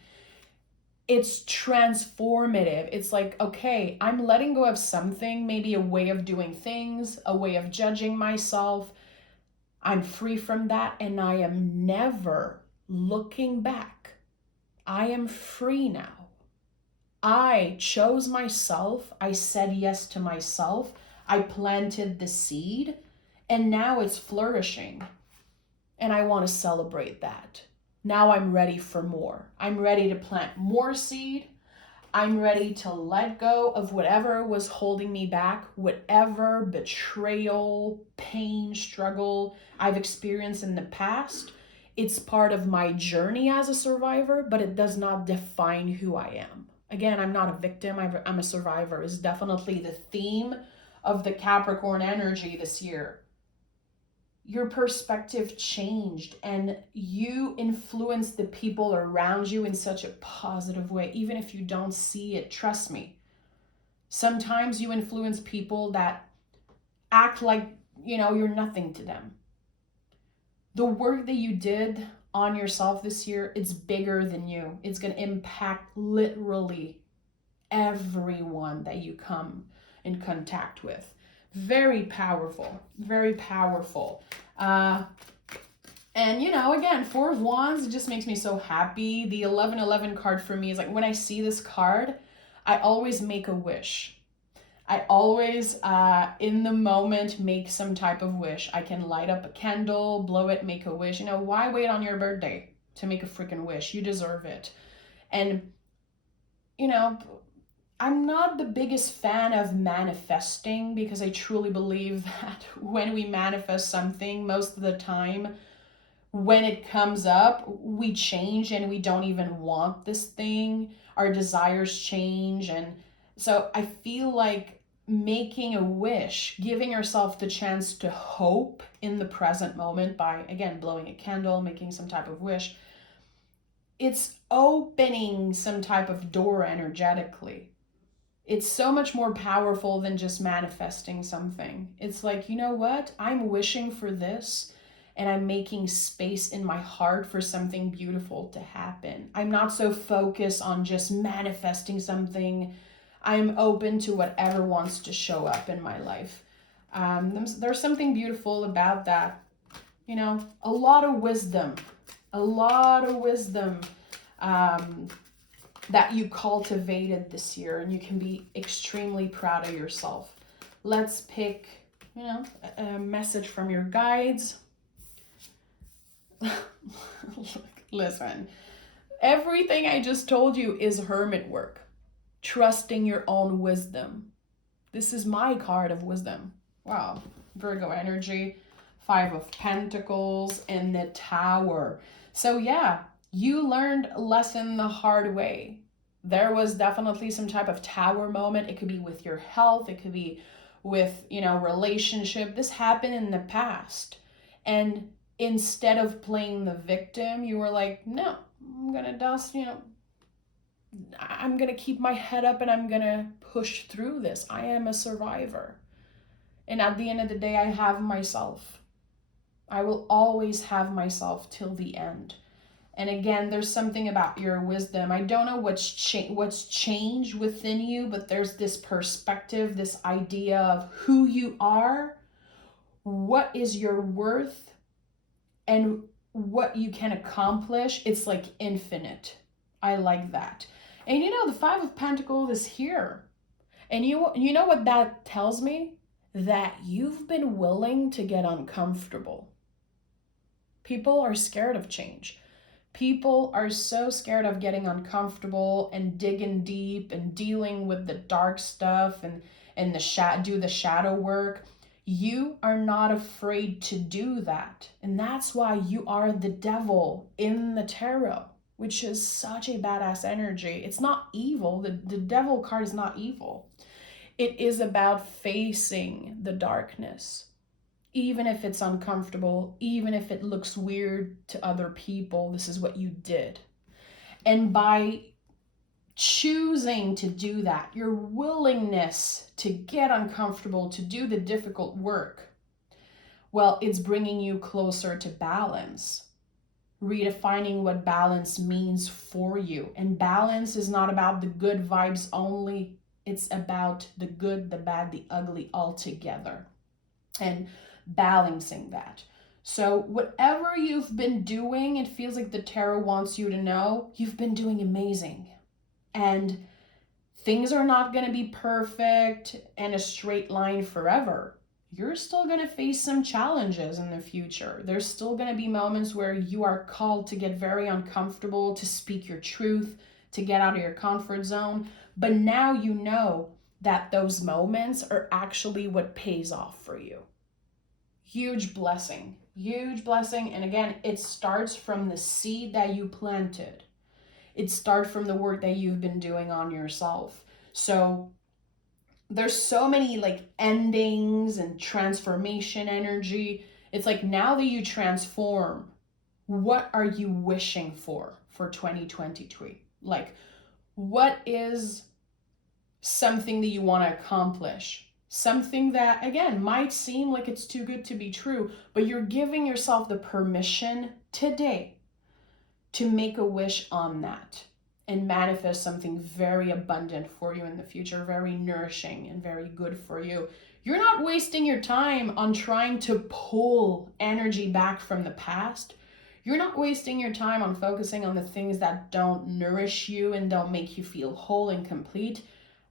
It's transformative. It's like, okay, I'm letting go of something, maybe a way of doing things, a way of judging myself. I'm free from that, and I am never looking back. I am free now. I chose myself. I said yes to myself. I planted the seed, and now it's flourishing. And I want to celebrate that. Now I'm ready for more. I'm ready to plant more seed. I'm ready to let go of whatever was holding me back, whatever betrayal, pain, struggle I've experienced in the past. It's part of my journey as a survivor, but it does not define who I am. Again, I'm not a victim, I'm a survivor. Is definitely the theme of the Capricorn energy this year. Your perspective changed and you influenced the people around you in such a positive way, even if you don't see it. Trust me. Sometimes you influence people that act like, you know, you're nothing to them. The work that you did on yourself this year, it's bigger than you. It's going to impact literally everyone that you come in contact with. Very powerful, very powerful. And you know, again, Four of Wands, it just makes me so happy. The 1111 card for me is like, when I see this card, I always make a wish. I always, in the moment, make some type of wish. I can light up a candle, blow it, make a wish. You know, why wait on your birthday to make a freaking wish? You deserve it. And, you know, I'm not the biggest fan of manifesting, because I truly believe that when we manifest something, most of the time, when it comes up, we change and we don't even want this thing. Our desires change. And so I feel like making a wish, giving yourself the chance to hope in the present moment by, again, blowing a candle, making some type of wish, it's opening some type of door energetically. It's so much more powerful than just manifesting something. It's like, you know what? I'm wishing for this, and I'm making space in my heart for something beautiful to happen. I'm not so focused on just manifesting something. I'm open to whatever wants to show up in my life. There's something beautiful about that. You know, a lot of wisdom that you cultivated this year, and you can be extremely proud of yourself. Let's pick, you know, a message from your guides. Listen, everything I just told you is hermit work. Trusting your own wisdom. This is my card of wisdom. Wow. Virgo energy, 5 of Pentacles, and the Tower. So yeah, you learned a lesson the hard way. There was definitely some type of Tower moment. It could be with your health. It could be with, you know, relationship. This happened in the past. And instead of playing the victim, you were like, no, I'm going to dust, you know, I'm going to keep my head up and I'm going to push through this. I am a survivor. And at the end of the day, I have myself. I will always have myself till the end. And again, there's something about your wisdom. I don't know what's changed within you, but there's this perspective, this idea of who you are, what is your worth, and what you can accomplish. It's like infinite. I like that. And you know, the 5 of Pentacles is here. And you know what that tells me? That you've been willing to get uncomfortable. People are scared of change. People are so scared of getting uncomfortable and digging deep and dealing with the dark stuff and do the shadow work. You are not afraid to do that. And that's why you are the devil in the tarot, which is such a badass energy. It's not evil. The devil card is not evil. It is about facing the darkness. Even if it's uncomfortable, even if it looks weird to other people, this is what you did. And by choosing to do that, your willingness to get uncomfortable, to do the difficult work, well, it's bringing you closer to balance, redefining what balance means for you. And balance is not about the good vibes only. It's about the good, the bad, the ugly all together. And balancing that. So whatever you've been doing, it feels like the tarot wants you to know you've been doing amazing. And things are not going to be perfect and a straight line forever. You're still going to face some challenges in the future. There's still going to be moments where you are called to get very uncomfortable, to speak your truth, to get out of your comfort zone. But now you know that those moments are actually what pays off for you. Huge blessing, huge blessing. And again, it starts from the seed that you planted. It starts from the work that you've been doing on yourself. So there's so many like endings and transformation energy. It's like, now that you transform, what are you wishing for 2023? Like, what is something that you want to accomplish? Something that, again, might seem like it's too good to be true, but you're giving yourself the permission today to make a wish on that. and manifest something very abundant for you in the future, very nourishing and very good for you. You're not wasting your time on trying to pull energy back from the past. You're not wasting your time on focusing on the things that don't nourish you and don't make you feel whole and complete.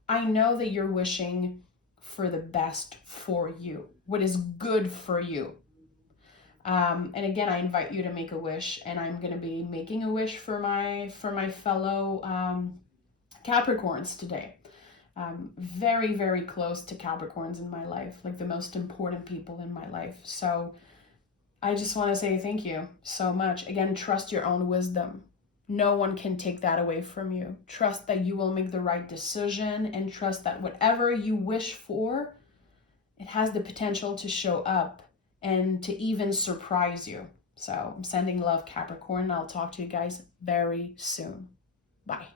I know that you're wishing for the best for you, what is good for you. And again, I invite you to make a wish, and I'm going to be making a wish for my fellow Capricorns today. Very, very close to Capricorns in my life, like the most important people in my life. So I just want to say thank you so much. Again, trust your own wisdom. No one can take that away from you. Trust that you will make the right decision, and trust that whatever you wish for, it has the potential to show up and to even surprise you. So I'm sending love, Capricorn. I'll talk to you guys very soon. Bye.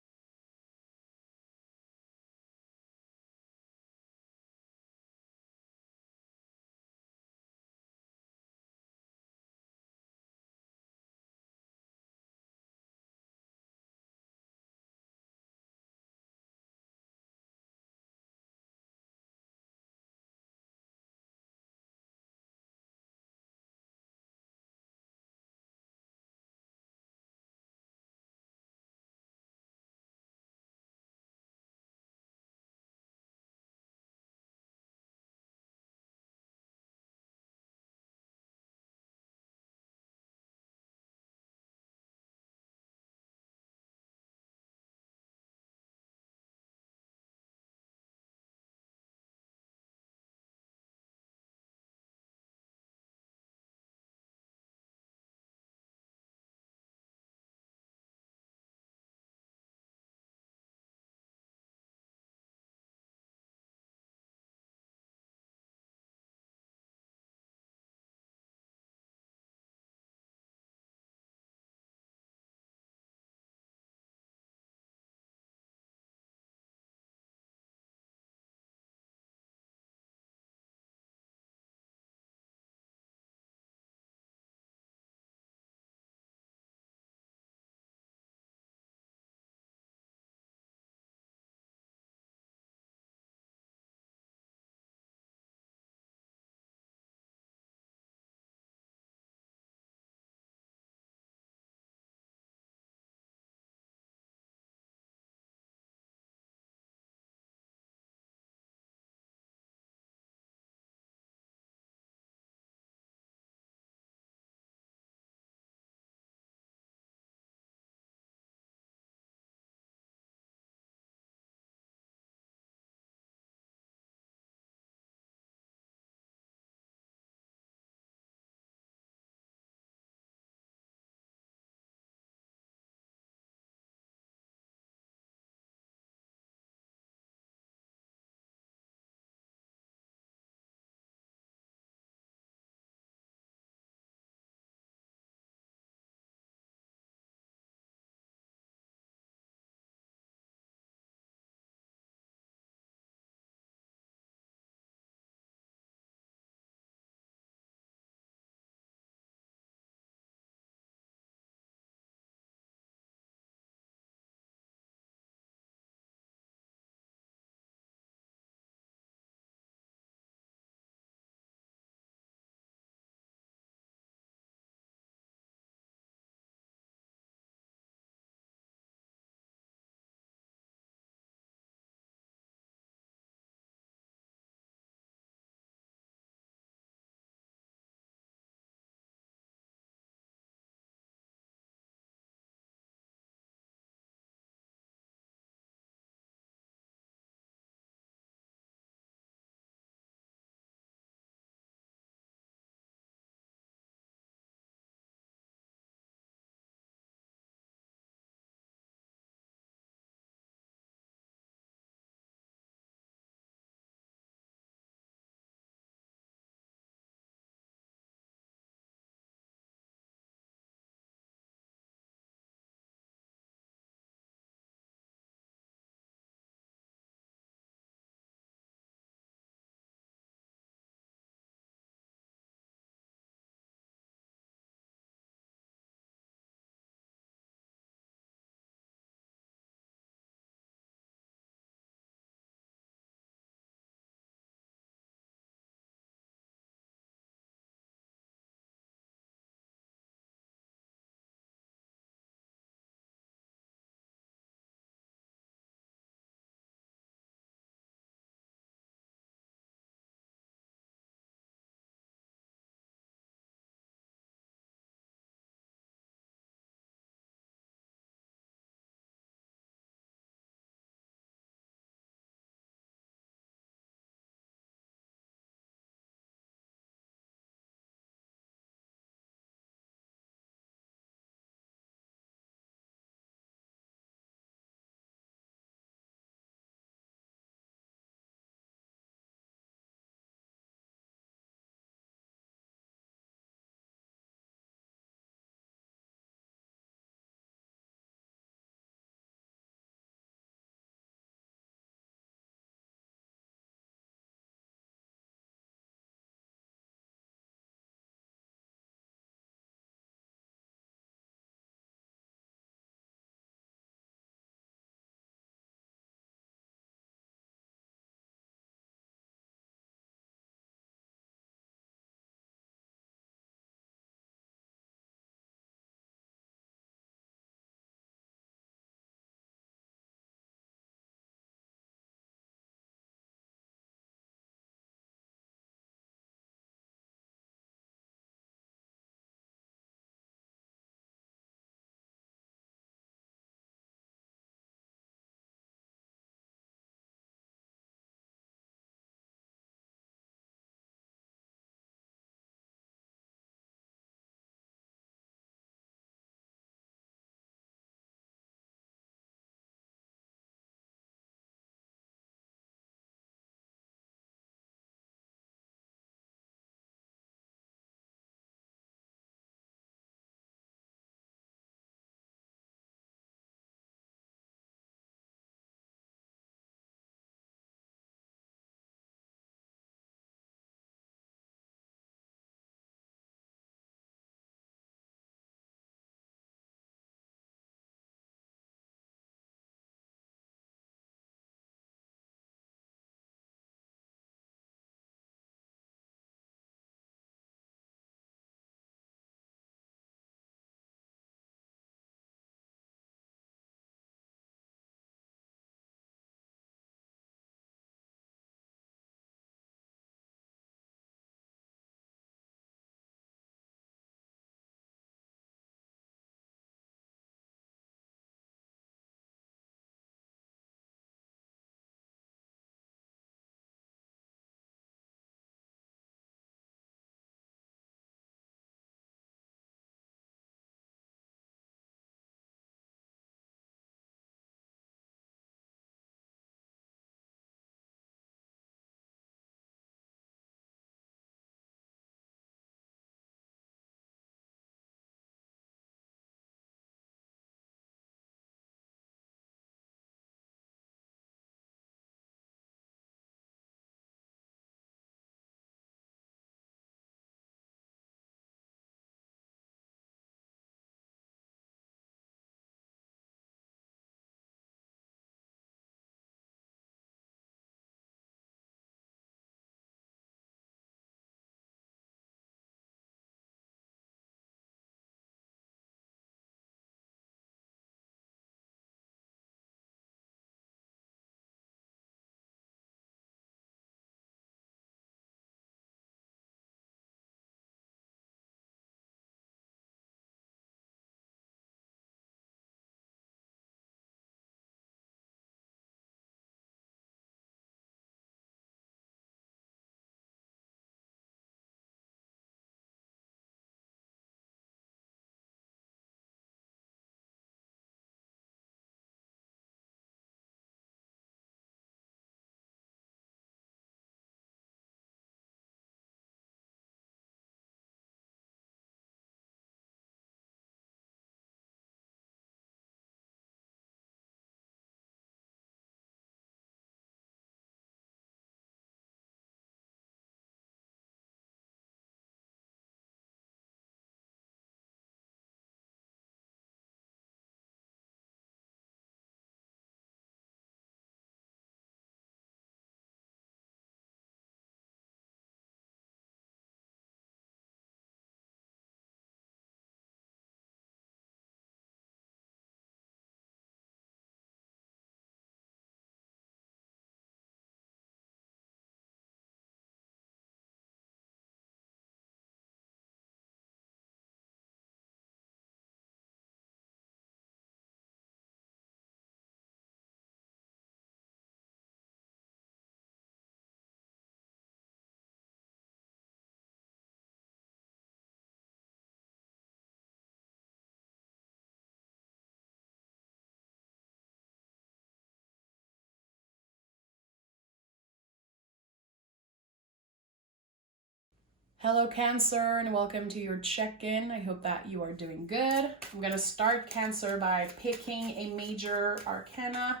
Hello Cancer, and welcome to your check-in. I hope that you are doing good. I'm going to start Cancer by picking a major arcana.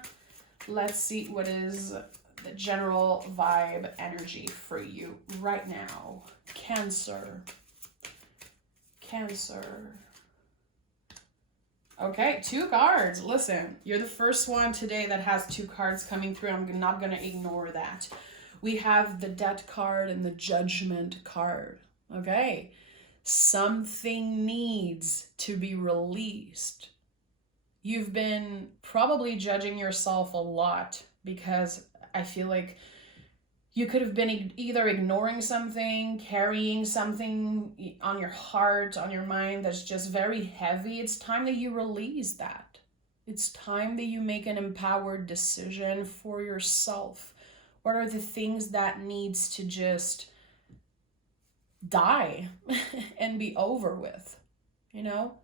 Let's see what is the general vibe energy for you right now. Cancer. Cancer. Okay, 2 cards. Listen, you're the first one today that has 2 cards coming through. I'm not going to ignore that. We have the Death card and the Judgment card. Okay, something needs to be released. You've been probably judging yourself a lot because I feel like you could have been either ignoring something, carrying something on your heart, on your mind that's just very heavy. It's time that you release that. It's time that you make an empowered decision for yourself. What are the things that needs to just die and be over with? You know,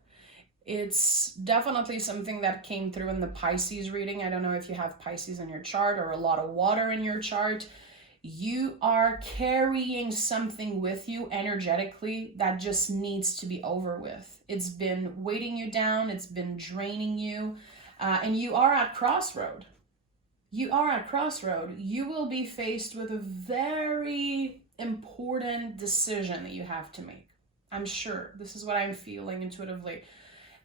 it's definitely something that came through in the Pisces reading. I don't know if you have Pisces in your chart or a lot of water in your chart. You are carrying something with you energetically that just needs to be over with. It's been weighting you down. It's been draining you. And you are at crossroad. You are at crossroad. You will be faced with a very important decision that you have to make. I'm sure. This is what I'm feeling intuitively.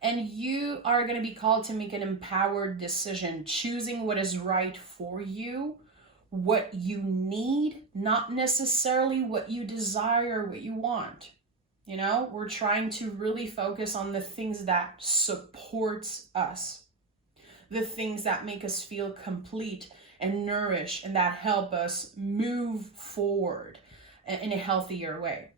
And you are going to be called to make an empowered decision, choosing what is right for you, what you need, not necessarily what you desire, what you want. You know, we're trying to really focus on the things that supports us. The things that make us feel complete and nourished and that help us move forward in a healthier way.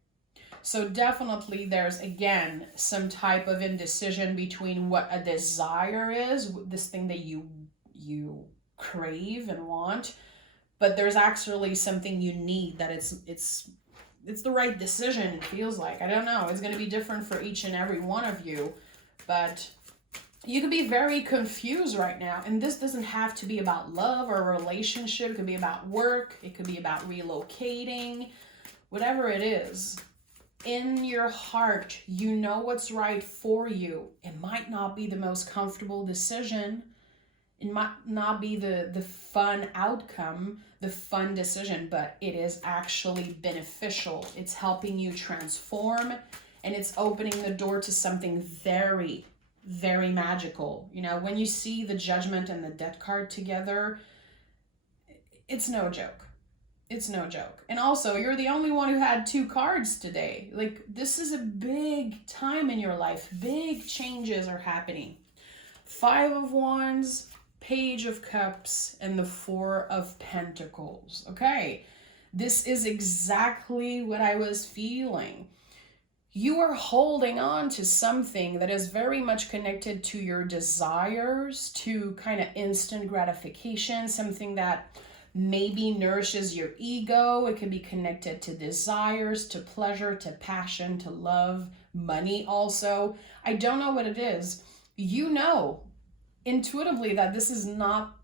So definitely there's, again, some type of indecision between what a desire is, this thing that you crave and want, but there's actually something you need that it's the right decision, it feels like. I don't know. It's going to be different for each and every one of you, but you could be very confused right now. And this doesn't have to be about love or a relationship. It could be about work. It could be about relocating, whatever it is. In your heart, you know what's right for you. It might not be the most comfortable decision. It might not be the fun outcome, the fun decision, but it is actually beneficial. It's helping you transform, and it's opening the door to something very, very magical. You know, when you see the Judgment and the Death card together, it's no joke. It's no joke. And also, you're the only one who had 2 cards today. Like, this is a big time in your life. Big changes are happening. 5 of Wands, Page of Cups, and the 4 of Pentacles. Okay, this is exactly what I was feeling. You are holding on to something that is very much connected to your desires, to kind of instant gratification, something that maybe nourishes your ego. It can be connected to desires, to pleasure, to passion, to love, money also. I don't know what it is. You know intuitively that this is not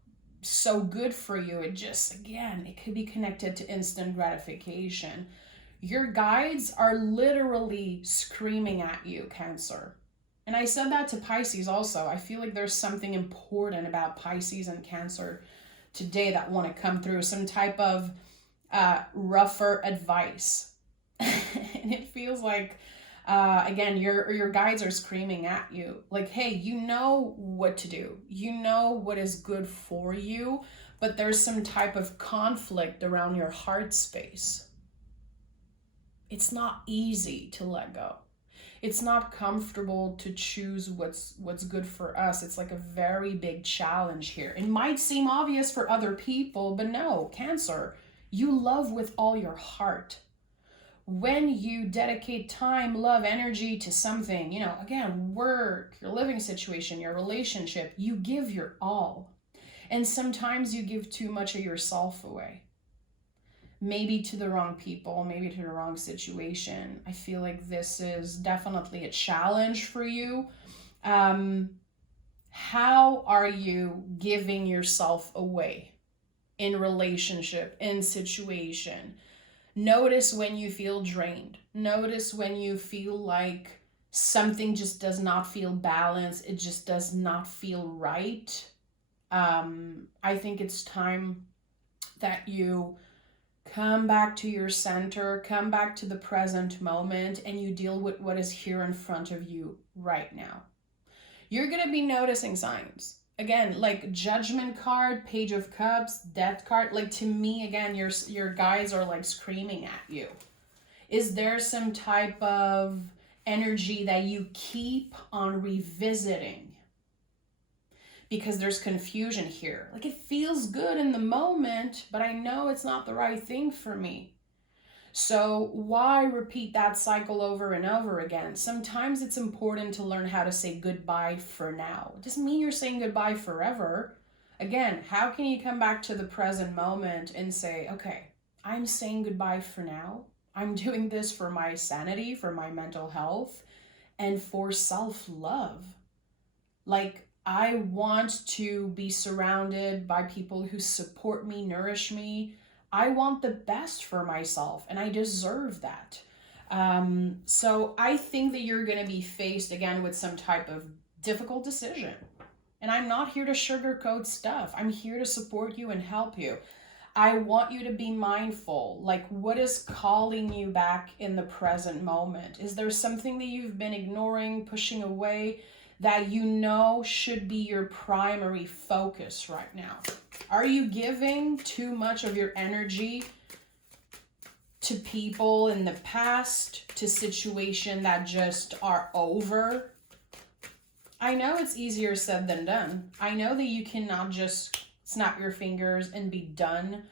so good for you. It just, again, it could be connected to instant gratification. Your guides are literally screaming at you, Cancer. And I said that to Pisces also. I feel like there's something important about Pisces and Cancer today that want to come through. Some type of rougher advice. And it feels like, again, your guides are screaming at you. Like, hey, you know what to do. You know what is good for you. But there's some type of conflict around your heart space. It's not easy to let go. It's not comfortable to choose what's good for us. It's like a very big challenge here. It might seem obvious for other people, but no, Cancer, you love with all your heart. When you dedicate time, love, energy to something, you know, again, work, your living situation, your relationship, you give your all. And sometimes you give too much of yourself away. Maybe to the wrong people, maybe to the wrong situation. I feel like this is definitely a challenge for you. How are you giving yourself away in relationship, in situation? Notice when you feel drained. Notice when you feel like something just does not feel balanced. It just does not feel right. I think it's time that you come back to your center, come back to the present moment, and you deal with what is here in front of you right now. You're going to be noticing signs. Again, like Judgment card, Page of Cups, Death card. Like, to me, again, your guides are like screaming at you. Is there some type of energy that you keep on revisiting? Because there's confusion here. Like, it feels good in the moment, but I know it's not the right thing for me. So why repeat that cycle over and over again? Sometimes it's important to learn how to say goodbye for now. It doesn't mean you're saying goodbye forever. Again, how can you come back to the present moment and say, okay, I'm saying goodbye for now. I'm doing this for my sanity, for my mental health, and for self-love. Like, I want to be surrounded by people who support me, nourish me. I want the best for myself, and I deserve that. So I think that you're going to be faced again with some type of difficult decision. And I'm not here to sugarcoat stuff. I'm here to support you and help you. I want you to be mindful. Like, what is calling you back in the present moment? Is there something that you've been ignoring, pushing away, that you know should be your primary focus right now? Are you giving too much of your energy to people in the past, to situations that just are over? I know it's easier said than done. I know that you cannot just snap your fingers and be done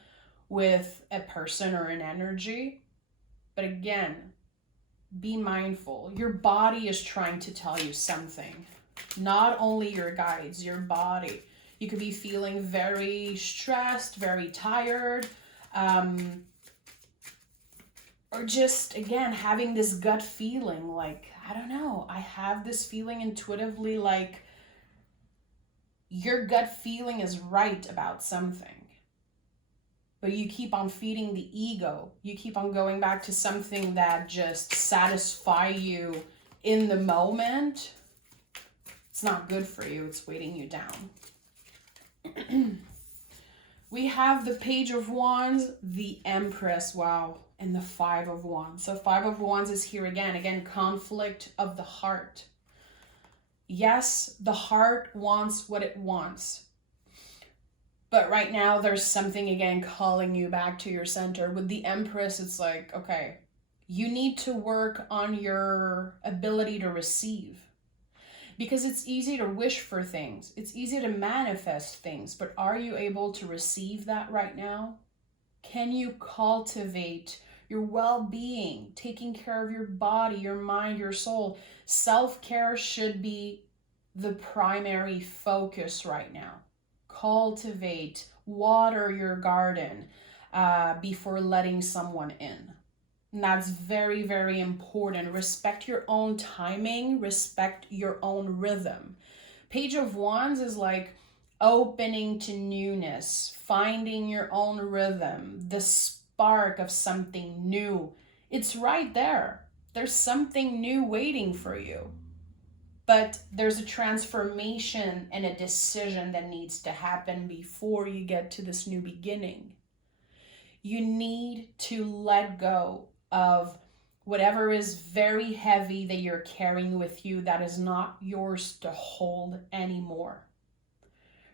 with a person or an energy. But again, be mindful. Your body is trying to tell you something. Not only your guides, your body. You could be feeling very stressed, very tired, or just, again, having this gut feeling like, I don't know, I have this feeling intuitively like your gut feeling is right about something. But you keep on feeding the ego. You keep on going back to something that just satisfies you in the moment. It's not good for you. It's weighting you down. We have the Page of Wands, the Empress, wow, and the Five of Wands. So Five of Wands is here again. Again, conflict of the heart. Yes, the heart wants what it wants. But right now, there's something, again, calling you back to your center. With the Empress, it's like, okay, you need to work on your ability to receive. Because it's easy to wish for things. It's easy to manifest things. But are you able to receive that right now? Can you cultivate your well-being, taking care of your body, your mind, your soul? Self-care should be the primary focus right now. Cultivate, water your garden before letting someone in. And that's very, very important. Respect your own timing. Respect your own rhythm. Page of Wands is like opening to newness, finding your own rhythm, the spark of something new. It's right there. There's something new waiting for you. But there's a transformation and a decision that needs to happen before you get to this new beginning. You need to let go of whatever is very heavy that you're carrying with you that is not yours to hold anymore.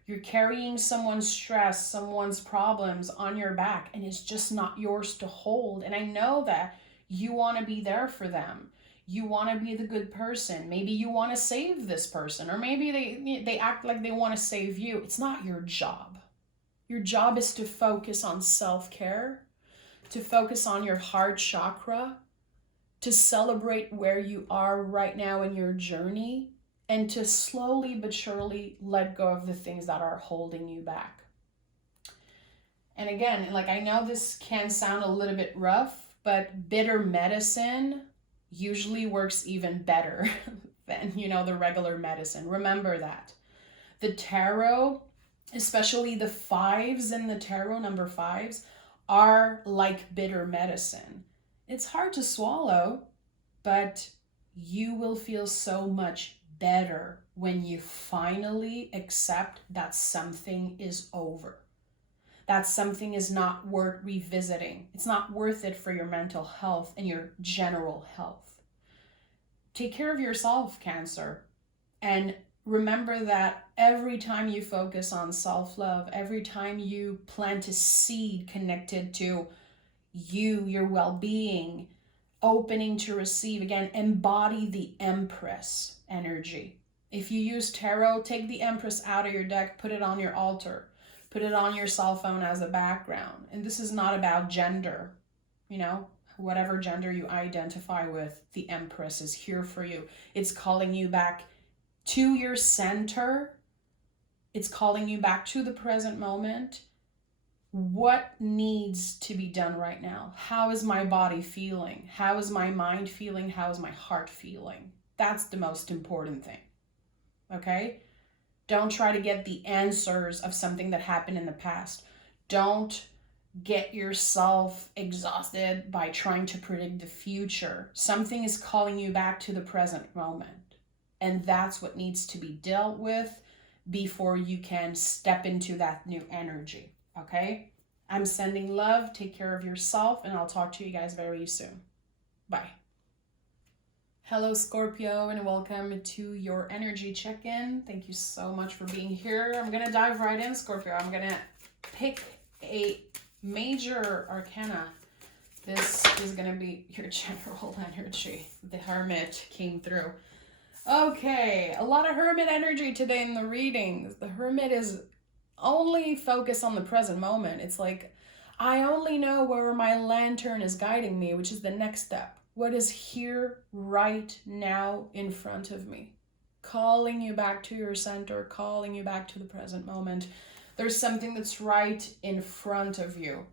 You're carrying someone's stress, someone's problems on your back, and it's just not yours to hold. And I know that you want to be there for them. You want to be the good person. Maybe you want to save this person, or maybe they act like they want to save you. It's not your job. Your job is to focus on self-care, to focus on your heart chakra, to celebrate where you are right now in your journey, and to slowly but surely let go of the things that are holding you back. And again, like, I know this can sound a little bit rough, but bitter medicine usually works even better than, the regular medicine. Remember that. The tarot, especially the fives in the tarot, number fives, are like bitter medicine. It's hard to swallow, but you will feel so much better when you finally accept that something is over, that something is not worth revisiting. It's not worth it for your mental health and your general health. Take care of yourself, Cancer. And remember that every time you focus on self-love, every time you plant a seed connected to you, your well-being, opening to receive, again, embody the Empress energy. If you use tarot, take the Empress out of your deck, put it on your altar, put it on your cell phone as a background. And this is not about gender, you know, whatever gender you identify with, the Empress is here for you. It's calling you back to your center. It's calling you back to the present moment. What needs to be done right now? How is my body feeling? How is my mind feeling? How is my heart feeling? That's the most important thing, okay? Don't try to get the answers of something that happened in the past. Don't get yourself exhausted by trying to predict the future. Something is calling you back to the present moment. And that's what needs to be dealt with before you can step into that new energy, okay? I'm sending love. Take care of yourself, and I'll talk to you guys very soon. Bye. Hello, Scorpio, and welcome to your energy check-in. Thank you so much for being here. I'm going to dive right in, Scorpio. I'm going to pick a major arcana. This is going to be your general energy. The Hermit came through. Okay, a lot of Hermit energy today in the readings. The Hermit is only focused on the present moment. It's like, I only know where my lantern is guiding me, which is the next step. What is here right now in front of me? Calling you back to your center, calling you back to the present moment. There's something that's right in front of you.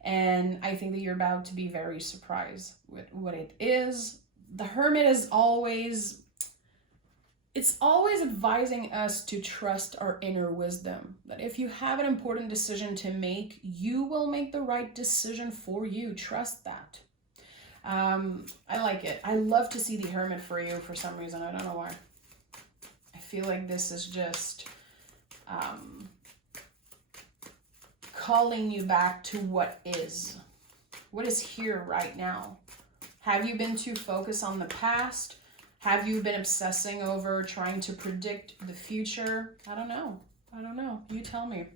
And I think that you're about to be very surprised with what it is. The Hermit is always... It's always advising us to trust our inner wisdom. That if you have an important decision to make, you will make the right decision for you. Trust that. I like it. I love to see the Hermit for you for some reason. I don't know why. I feel like this is just calling you back to what is. What is here right now? Have you been too focused on the past? Have you been obsessing over trying to predict the future? I don't know. I don't know. You tell me.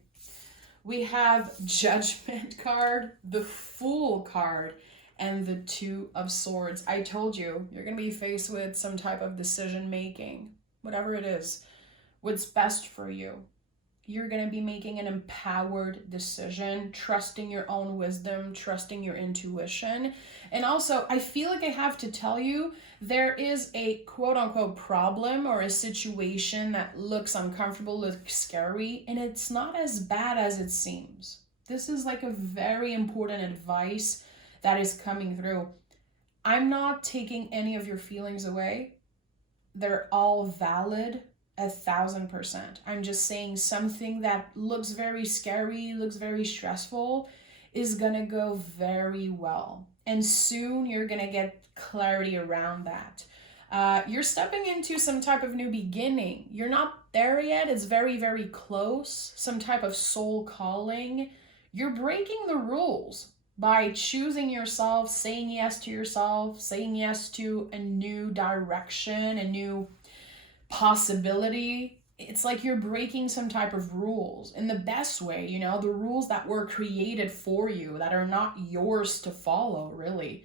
We have Judgment card, the Fool card, and the Two of Swords. I told you, you're going to be faced with some type of decision making, whatever it is, what's best for you. You're going to be making an empowered decision, trusting your own wisdom, trusting your intuition. And also, I feel like I have to tell you, there is a quote-unquote problem or a situation that looks uncomfortable, looks scary, and it's not as bad as it seems. This is like a very important advice that is coming through. I'm not taking any of your feelings away. They're all valid. 1,000%. I'm just saying something that looks very scary, looks very stressful, is gonna go very well. And soon you're gonna get clarity around that. You're stepping into some type of new beginning. You're not there yet. It's very, very close. Some type of soul calling. You're breaking the rules by choosing yourself, saying yes to yourself, saying yes to a new direction, a new possibility. It's like you're breaking some type of rules in the best way, you know, the rules that were created for you, that are not yours to follow, really.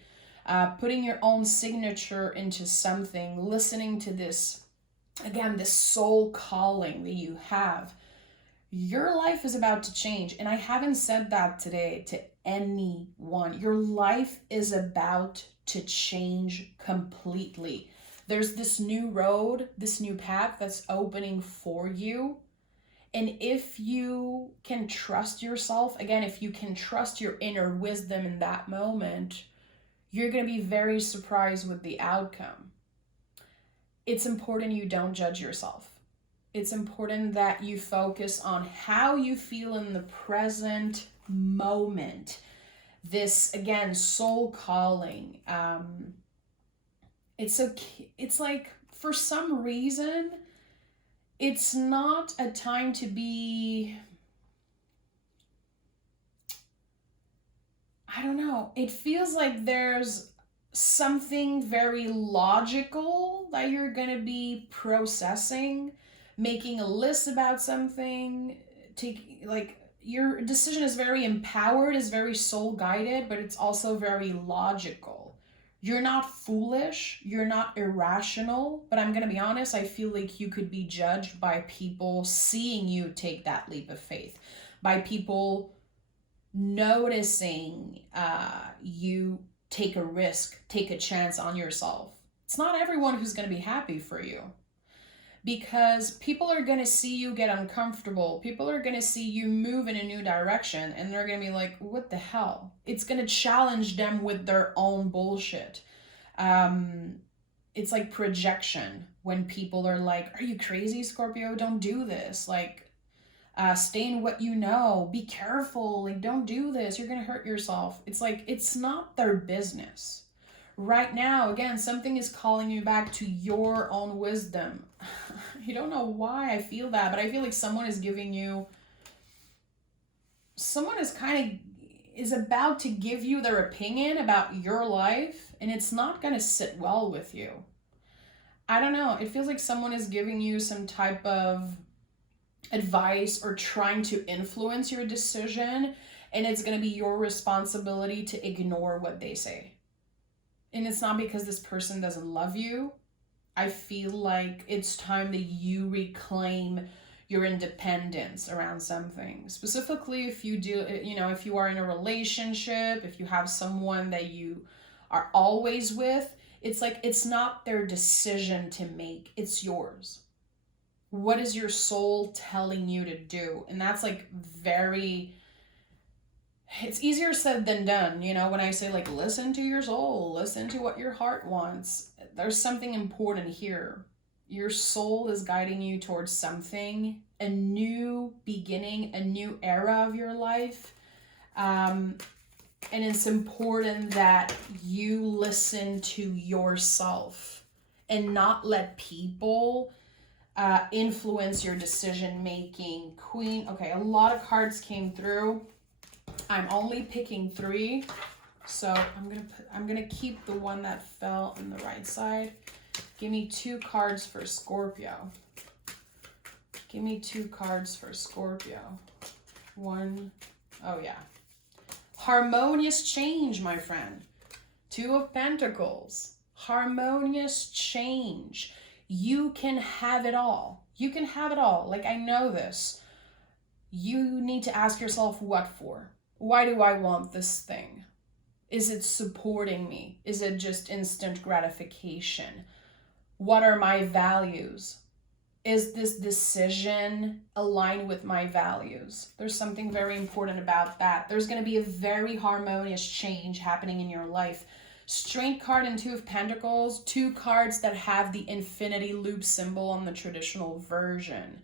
Putting your own signature into something, listening to this, again, this soul calling that you have. Your life is about to change. And I haven't said that today to anyone. Your life is about to change completely. There's this new road, this new path that's opening for you. And if you can trust yourself, again, if you can trust your inner wisdom in that moment, you're going to be very surprised with the outcome. It's important you don't judge yourself. It's important that you focus on how you feel in the present moment. This, again, soul calling. It's like, for some reason, it's not a time to be, I don't know. It feels like there's something very logical that you're going to be processing, making a list about something, like, your decision is very empowered, is very soul guided, but it's also very logical. You're not foolish, you're not irrational, but I'm going to be honest, I feel like you could be judged by people seeing you take that leap of faith, by people noticing you take a risk, take a chance on yourself. It's not everyone who's going to be happy for you, because people are going to see you get uncomfortable. People are going to see you move in a new direction, and they're going to be like, what the hell? It's going to challenge them with their own bullshit. It's like projection, when people are like, are you crazy, Scorpio? Don't do this. Like, stay in what you know. Be careful. Like, don't do this. You're going to hurt yourself. It's like, it's not their business. Right now, again, something is calling you back to your own wisdom. I don't know why I feel that, but I feel like someone is about to give you their opinion about your life, and it's not going to sit well with you. I don't know. It feels like someone is giving you some type of advice or trying to influence your decision, and it's going to be your responsibility to ignore what they say. And it's not because this person doesn't love you. I feel like it's time that you reclaim your independence around something. Specifically, if you do, if you are in a relationship, if you have someone that you are always with, it's like, it's not their decision to make, it's yours. What is your soul telling you to do? And that's like it's easier said than done, when I say, like, listen to your soul, listen to what your heart wants. There's something important here. Your soul is guiding you towards something, a new beginning, a new era of your life. And it's important that you listen to yourself and not let people influence your decision making. Queen, okay, a lot of cards came through. I'm only picking 3, so I'm gonna keep the one that fell on the right side. Give me 2 cards for Scorpio. Give me 2 cards for Scorpio. 1, oh yeah. Harmonious change, my friend. 2 of Pentacles. Harmonious change. You can have it all. You can have it all. Like, I know this. You need to ask yourself, what for? Why do I want this thing? Is it supporting me? Is it just instant gratification? What are my values? Is this decision aligned with my values? There's something very important about that. There's going to be a very harmonious change happening in your life. Strength card and 2 of Pentacles, 2 cards that have the infinity loop symbol on the traditional version.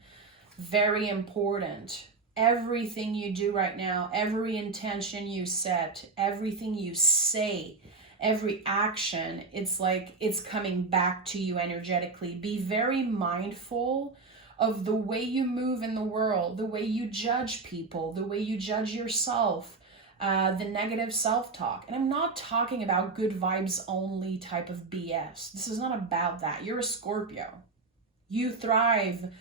Very important. Everything you do right now, every intention you set, everything you say, every action, it's like it's coming back to you energetically. Be very mindful of the way you move in the world, the way you judge people, the way you judge yourself, the negative self-talk. And I'm not talking about good vibes only type of BS. This is not about that. You're a Scorpio. You thrive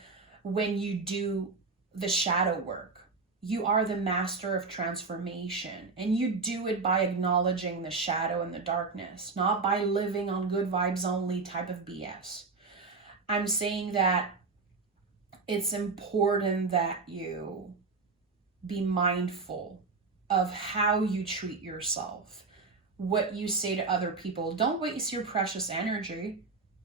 when you do the shadow work. You are the master of transformation, and you do it by acknowledging the shadow and the darkness, not by living on good vibes only type of BS. I'm saying that it's important that you be mindful of how you treat yourself, what you say to other people. Don't waste your precious energy.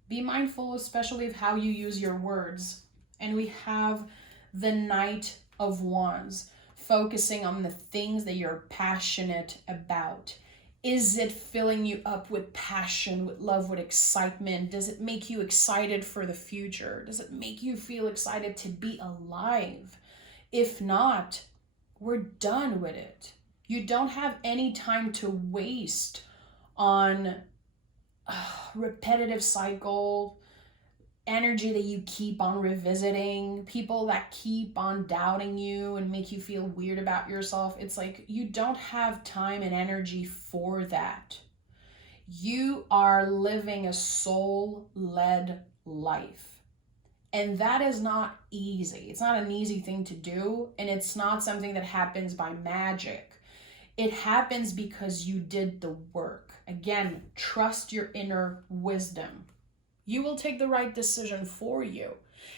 Be mindful, especially of how you use your words. And we have the Knight of Wands, focusing on the things that you're passionate about. Is it filling you up with passion, with love, with excitement? Does it make you excited for the future? Does it make you feel excited to be alive? If not, we're done with it. You don't have any time to waste on repetitive cycle, energy that you keep on revisiting, people that keep on doubting you and make you feel weird about yourself. It's like you don't have time and energy for that. You are living a soul-led life. And that is not easy. It's not an easy thing to do, and it's not something that happens by magic. It happens because you did the work. Again, trust your inner wisdom. You will take the right decision for you.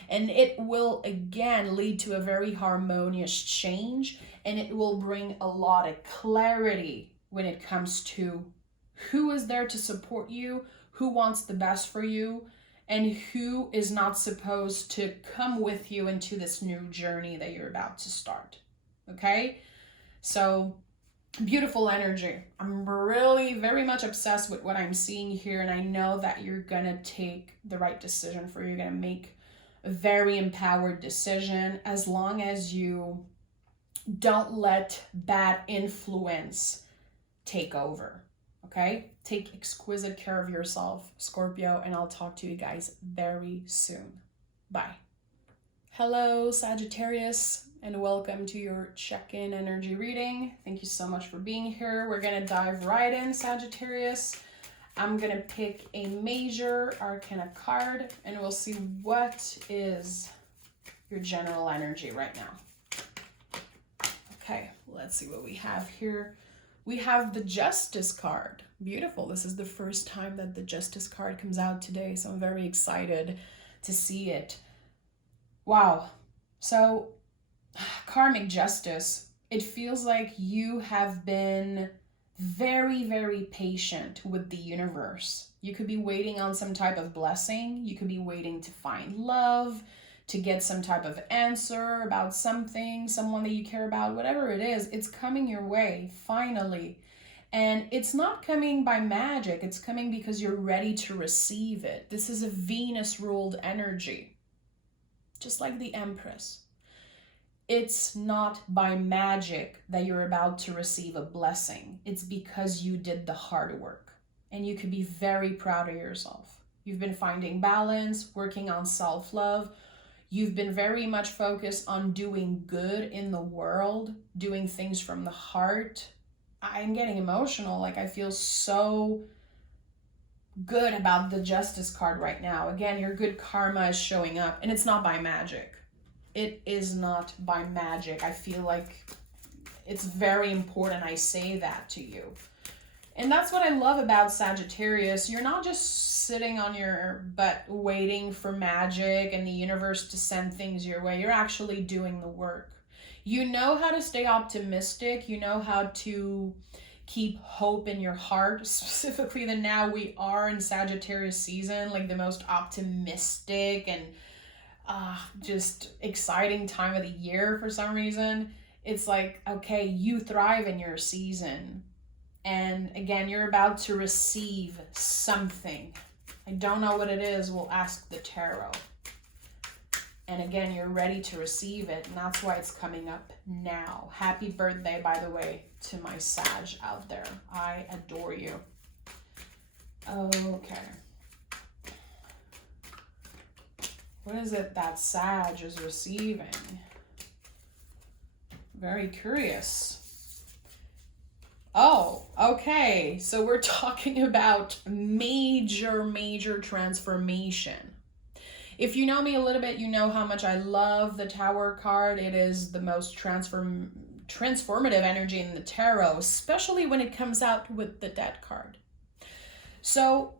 And it will, again, lead to a very harmonious change. And it will bring a lot of clarity when it comes to who is there to support you, who wants the best for you, and who is not supposed to come with you into this new journey that you're about to start. Okay? So, beautiful energy. I'm really very much obsessed with what I'm seeing here, and I know that you're gonna take the right decision for you. You're gonna make a very empowered decision as long as you don't let bad influence take over. Okay? Take exquisite care of yourself, Scorpio, and I'll talk to you guys very soon. Bye. Hello, Sagittarius, and welcome to your check-in energy reading. Thank you so much for being here. We're going to dive right in, Sagittarius. I'm going to pick a major arcana card, and we'll see what is your general energy right now. Okay, let's see what we have here. We have the Justice card. Beautiful. This is the first time that the Justice card comes out today, so I'm very excited to see it. Wow. So, karmic justice. It feels like you have been very, very patient with the universe. You could be waiting on some type of blessing. You could be waiting to find love, to get some type of answer about something, someone that you care about, whatever it is, it's coming your way, finally. And it's not coming by magic. It's coming because you're ready to receive it. This is a Venus-ruled energy, just like the Empress. It's not by magic that you're about to receive a blessing. It's because you did the hard work. And you could be very proud of yourself. You've been finding balance, working on self-love. You've been very much focused on doing good in the world, doing things from the heart. I'm getting emotional. Like, I feel so good about the Justice card right now. Again, your good karma is showing up, and it's not by magic. It is not by magic. I feel like it's very important I say that to you. And that's what I love about Sagittarius. You're not just sitting on your butt waiting for magic and the universe to send things your way. You're actually doing the work. You know how to stay optimistic. You know how to keep hope in your heart. Specifically, that now we are in Sagittarius season, like the most optimistic and just exciting time of the year for some reason. It's like, okay, you thrive in your season. And again, you're about to receive something. I don't know what it is. We'll ask the tarot. And again, you're ready to receive it. And that's why it's coming up now. Happy birthday, by the way, to my Sag out there. I adore you. Okay. What is it that Sag is receiving? Very curious. Oh, okay. So we're talking about major transformation. If you know me a little bit, you know how much I love the Tower card. It is the most transformative energy in the tarot, especially when it comes out with the Death card. So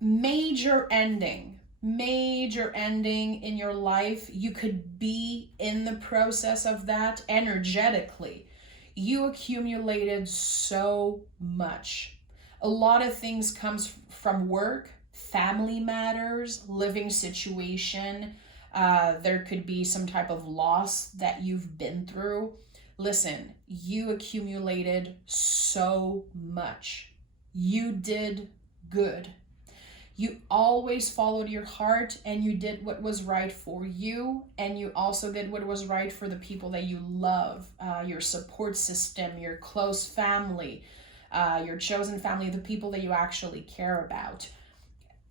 major ending in your life. You could be in the process of that energetically. You accumulated so much. A lot of things comes from work, family matters, living situation. There could be some type of loss that you've been through. Listen, you accumulated so much. You did good. You always followed your heart, and you did what was right for you, and you also did what was right for the people that you love, your support system, your close family, your chosen family, the people that you actually care about.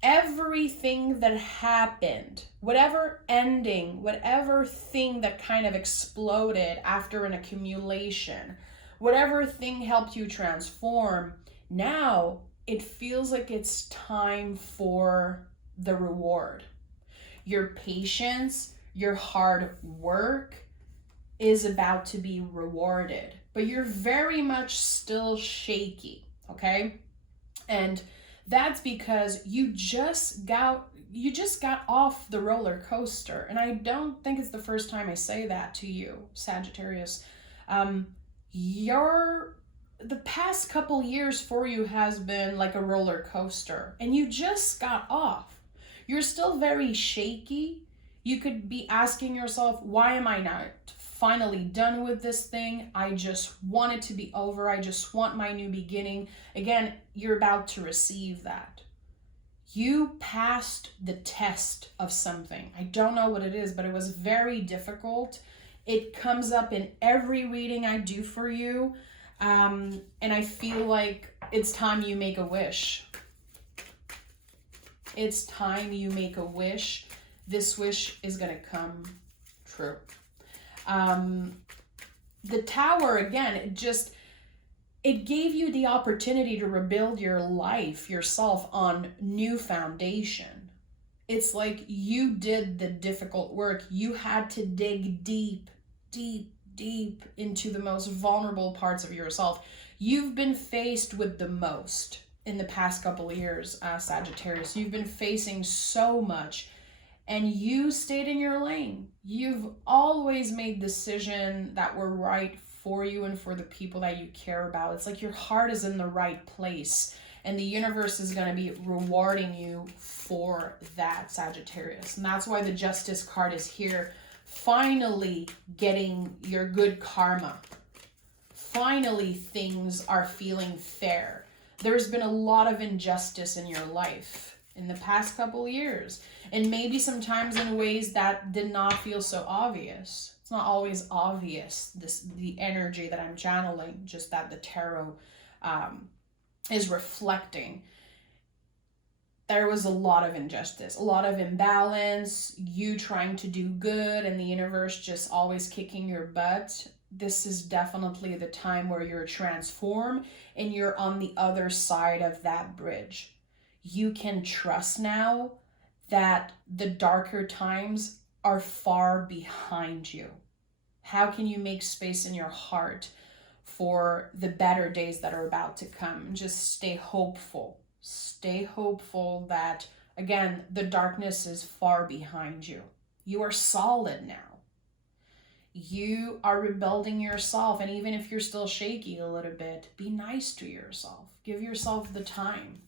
Everything that happened, whatever ending, whatever thing that kind of exploded after an accumulation, whatever thing helped you transform, now it feels like it's time for the reward. Your patience, your hard work is about to be rewarded, but you're very much still shaky, okay? And that's because you just got off the roller coaster. And I don't think it's the first time I say that to you, Sagittarius. The past couple years for you has been like a roller coaster, and you just got off. You're still very shaky. You could be asking yourself, why am I not finally done with this thing? I just want it to be over. I just want my new beginning. Again, you're about to receive that. You passed the test of something. I don't know what it is, but it was very difficult. It comes up in every reading I do for you. And I feel like it's time you make a wish. It's time you make a wish. This wish is going to come true. The Tower, again, it gave you the opportunity to rebuild your life, yourself, on new foundation. It's like you did the difficult work. You had to dig deep into the most vulnerable parts of yourself. You've been faced with the most in the past couple of years, Sagittarius. You've been facing so much, and you stayed in your lane. You've always made decisions that were right for you and for the people that you care about. It's like your heart is in the right place, and the universe is going to be rewarding you for that, Sagittarius. And that's why the Justice card is here. Finally getting your good karma. Finally, things are feeling fair. There's been a lot of injustice in your life in the past couple of years, and maybe sometimes in ways that did not feel so obvious. It's not always obvious, the energy that I'm channeling, just that the tarot is reflecting. There was a lot of injustice, a lot of imbalance, you trying to do good and the universe just always kicking your butt. This is definitely the time where you're transformed and you're on the other side of that bridge. You can trust now that the darker times are far behind you. How can you make space in your heart for the better days that are about to come? Just stay hopeful. Stay hopeful that, again, the darkness is far behind you. You are solid now. You are rebuilding yourself. And even if you're still shaky a little bit, be nice to yourself. Give yourself the time.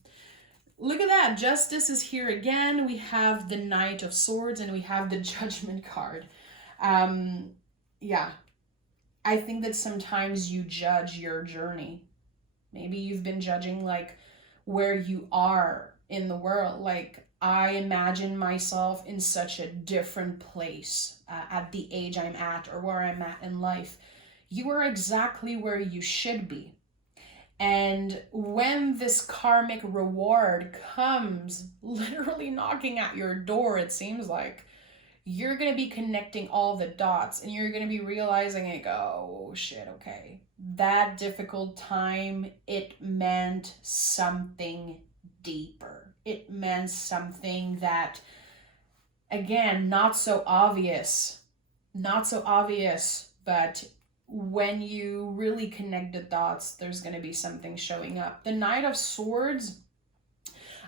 Look at that. Justice is here again. We have the Knight of Swords and we have the Judgment card. Yeah. I think that sometimes you judge your journey. Maybe you've been judging like where you are in the world. Like, I imagine myself in such a different place at the age I'm at or where I'm at in life. You are exactly where you should be. And when this karmic reward comes literally knocking at your door, it seems like you're going to be connecting all the dots and you're going to be realizing like, oh shit, okay. That difficult time, it meant something deeper. It meant something that, again, not so obvious, but when you really connect the dots, there's going to be something showing up. The Knight of Swords,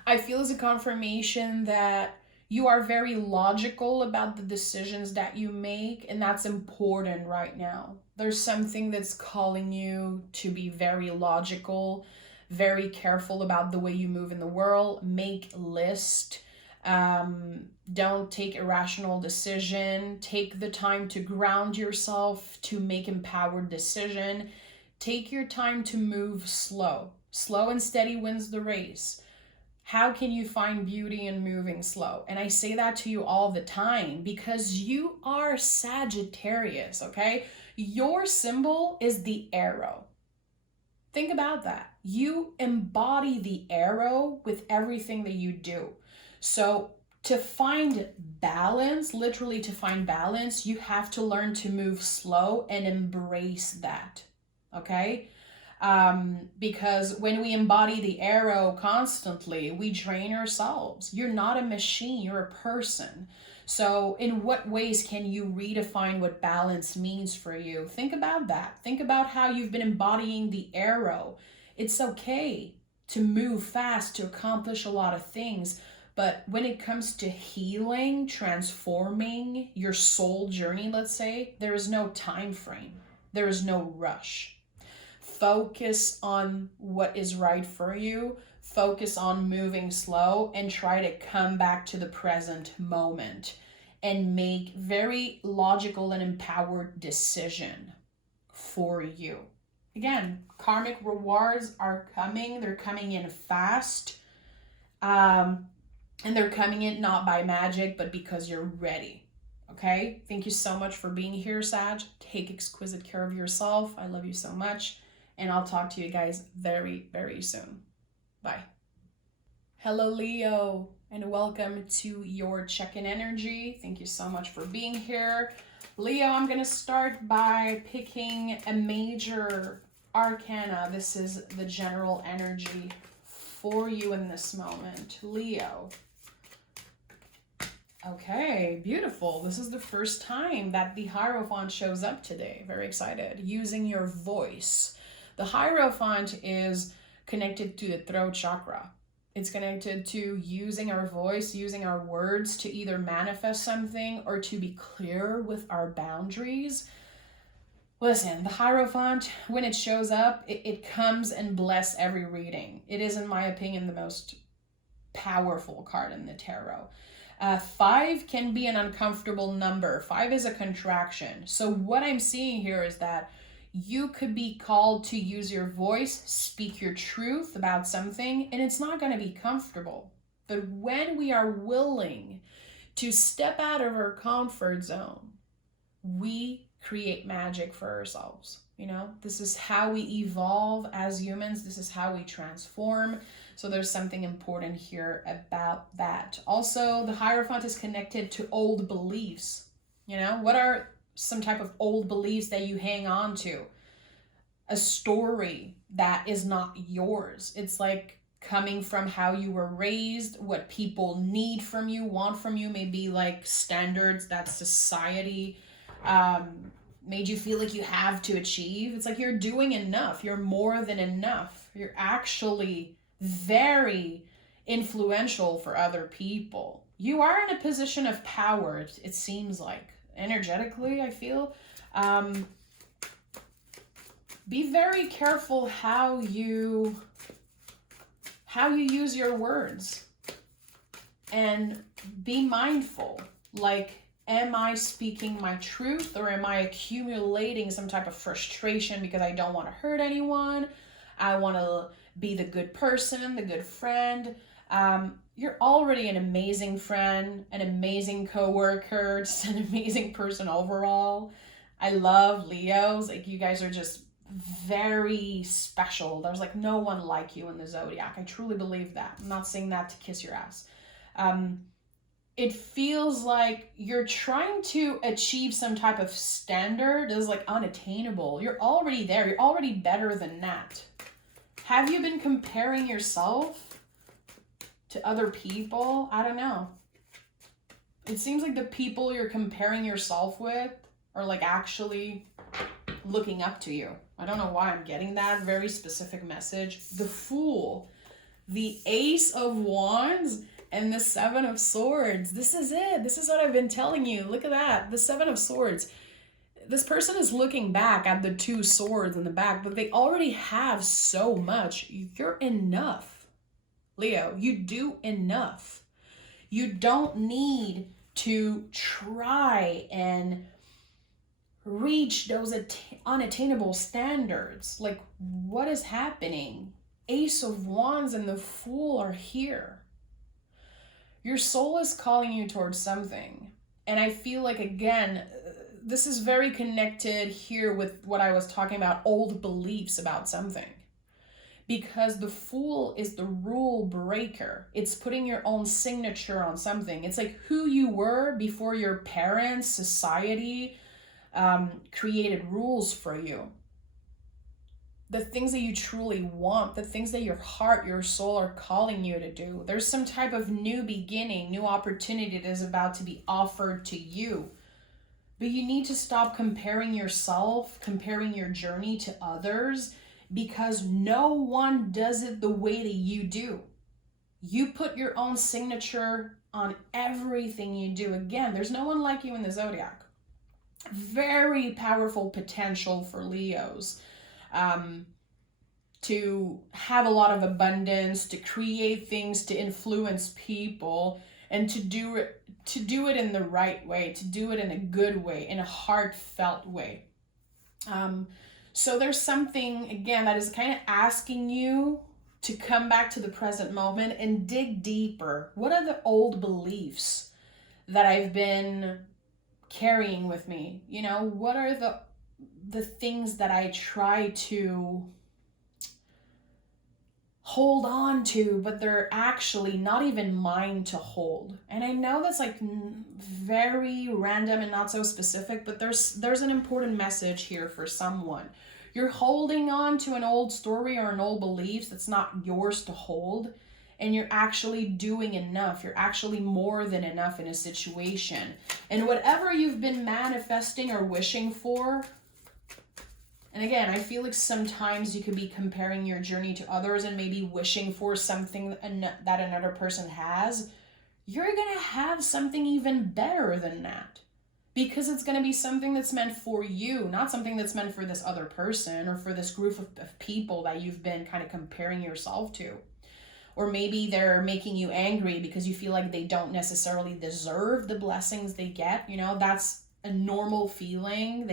I feel, is a confirmation that you are very logical about the decisions that you make, and that's important right now. There's something that's calling you to be very logical, very careful about the way you move in the world. Make list. Don't take irrational decision. Take the time to ground yourself, to make empowered decision. Take your time to move slow. Slow and steady wins the race. How can you find beauty in moving slow? And I say that to you all the time because you are Sagittarius, okay? Your symbol is the arrow. Think about that. You embody the arrow with everything that you do. So to find balance, literally to find balance, you have to learn to move slow and embrace that, okay? Because when we embody the arrow constantly, we drain ourselves. You're not a machine, you're a person. So in what ways can you redefine what balance means for you? Think about that. Think about how you've been embodying the arrow. It's okay to move fast, to accomplish a lot of things. But when it comes to healing, transforming your soul journey, let's say, there is no time frame. There is no rush. Focus on what is right for you. Focus on moving slow and try to come back to the present moment and make very logical and empowered decision for you. Again, karmic rewards are coming. They're coming in fast. And they're coming in not by magic, but because you're ready. Okay? Thank you so much for being here, Sag. Take exquisite care of yourself. I love you so much. And I'll talk to you guys very, very soon. Bye. Hello, Leo, and welcome to your check-in energy. Thank you so much for being here. Leo, I'm going to start by picking a major arcana. This is the general energy for you in this moment. Leo. Okay, beautiful. This is the first time that the Hierophant shows up today. Very excited. Using your voice. The Hierophant is connected to the throat chakra. It's connected to using our voice, using our words to either manifest something or to be clear with our boundaries. Listen, the Hierophant, when it shows up, it comes and bless every reading. It is, in my opinion, the most powerful card in the tarot. 5 can be an uncomfortable number. 5 is a contraction. So what I'm seeing here is that you could be called to use your voice, speak your truth about something, and it's not going to be comfortable. But when we are willing to step out of our comfort zone, we create magic for ourselves. You know, this is how we evolve as humans. This is how we transform. So there's something important here about that. Also, the Hierophant is connected to old beliefs. You know, what are some type of old beliefs that you hang on to? A story that is not yours. It's like coming from how you were raised, what people need from you, want from you, maybe like standards that society made you feel like you have to achieve. It's like you're doing enough. You're more than enough. You're actually very influential for other people. You are in a position of power, it seems like. Energetically, I feel. Be very careful how you use your words. And be mindful. Like, am I speaking my truth, or am I accumulating some type of frustration because I don't want to hurt anyone? I want to be the good person, the good friend. You're already an amazing friend, an amazing coworker, just an amazing person overall. I love Leos. Like, you guys are just very special. There's like no one like you in the Zodiac. I truly believe that. I'm not saying that to kiss your ass. It feels like you're trying to achieve some type of standard that is like unattainable. You're already there. You're already better than that. Have you been comparing yourself to other people? I don't know. It seems like the people you're comparing yourself with are like actually looking up to you. I don't know why I'm getting that very specific message. The Fool, the Ace of Wands, and the Seven of Swords. This is it. This is what I've been telling you. Look at that. The Seven of Swords. This person is looking back at the 2 swords in the back, but they already have so much. You're enough. Leo, you do enough. You don't need to try and reach those unattainable standards. Like, what is happening? Ace of Wands and the Fool are here. Your soul is calling you towards something. And I feel like, again, this is very connected here with what I was talking about, old beliefs about something. Because the Fool is the rule breaker. It's putting your own signature on something. It's like who you were before your parents, society, created rules for you. The things that you truly want, the things that your heart, your soul are calling you to do. There's some type of new beginning, new opportunity that is about to be offered to you. But you need to stop comparing yourself, comparing your journey to others, because no one does it the way that you do. You put your own signature on everything you do. Again, there's no one like you in the Zodiac. Very powerful potential for Leos. To have a lot of abundance, to create things, to influence people, and to do it in the right way, to do it in a good way, in a heartfelt way. So there's something, again, that is kind of asking you to come back to the present moment and dig deeper. What are the old beliefs that I've been carrying with me? You know, what are the things that I try to hold on to, but they're actually not even mine to hold? And I know that's like very random and not so specific, but there's an important message here for someone. You're holding on to an old story or an old beliefs that's not yours to hold, and you're actually doing enough. You're actually more than enough in a situation. And whatever you've been manifesting or wishing for, and again, I feel like sometimes you could be comparing your journey to others and maybe wishing for something that another person has. You're going to have something even better than that, because it's going to be something that's meant for you, not something that's meant for this other person or for this group of people that you've been kind of comparing yourself to. Or maybe they're making you angry because you feel like they don't necessarily deserve the blessings they get. You know, that's a normal feeling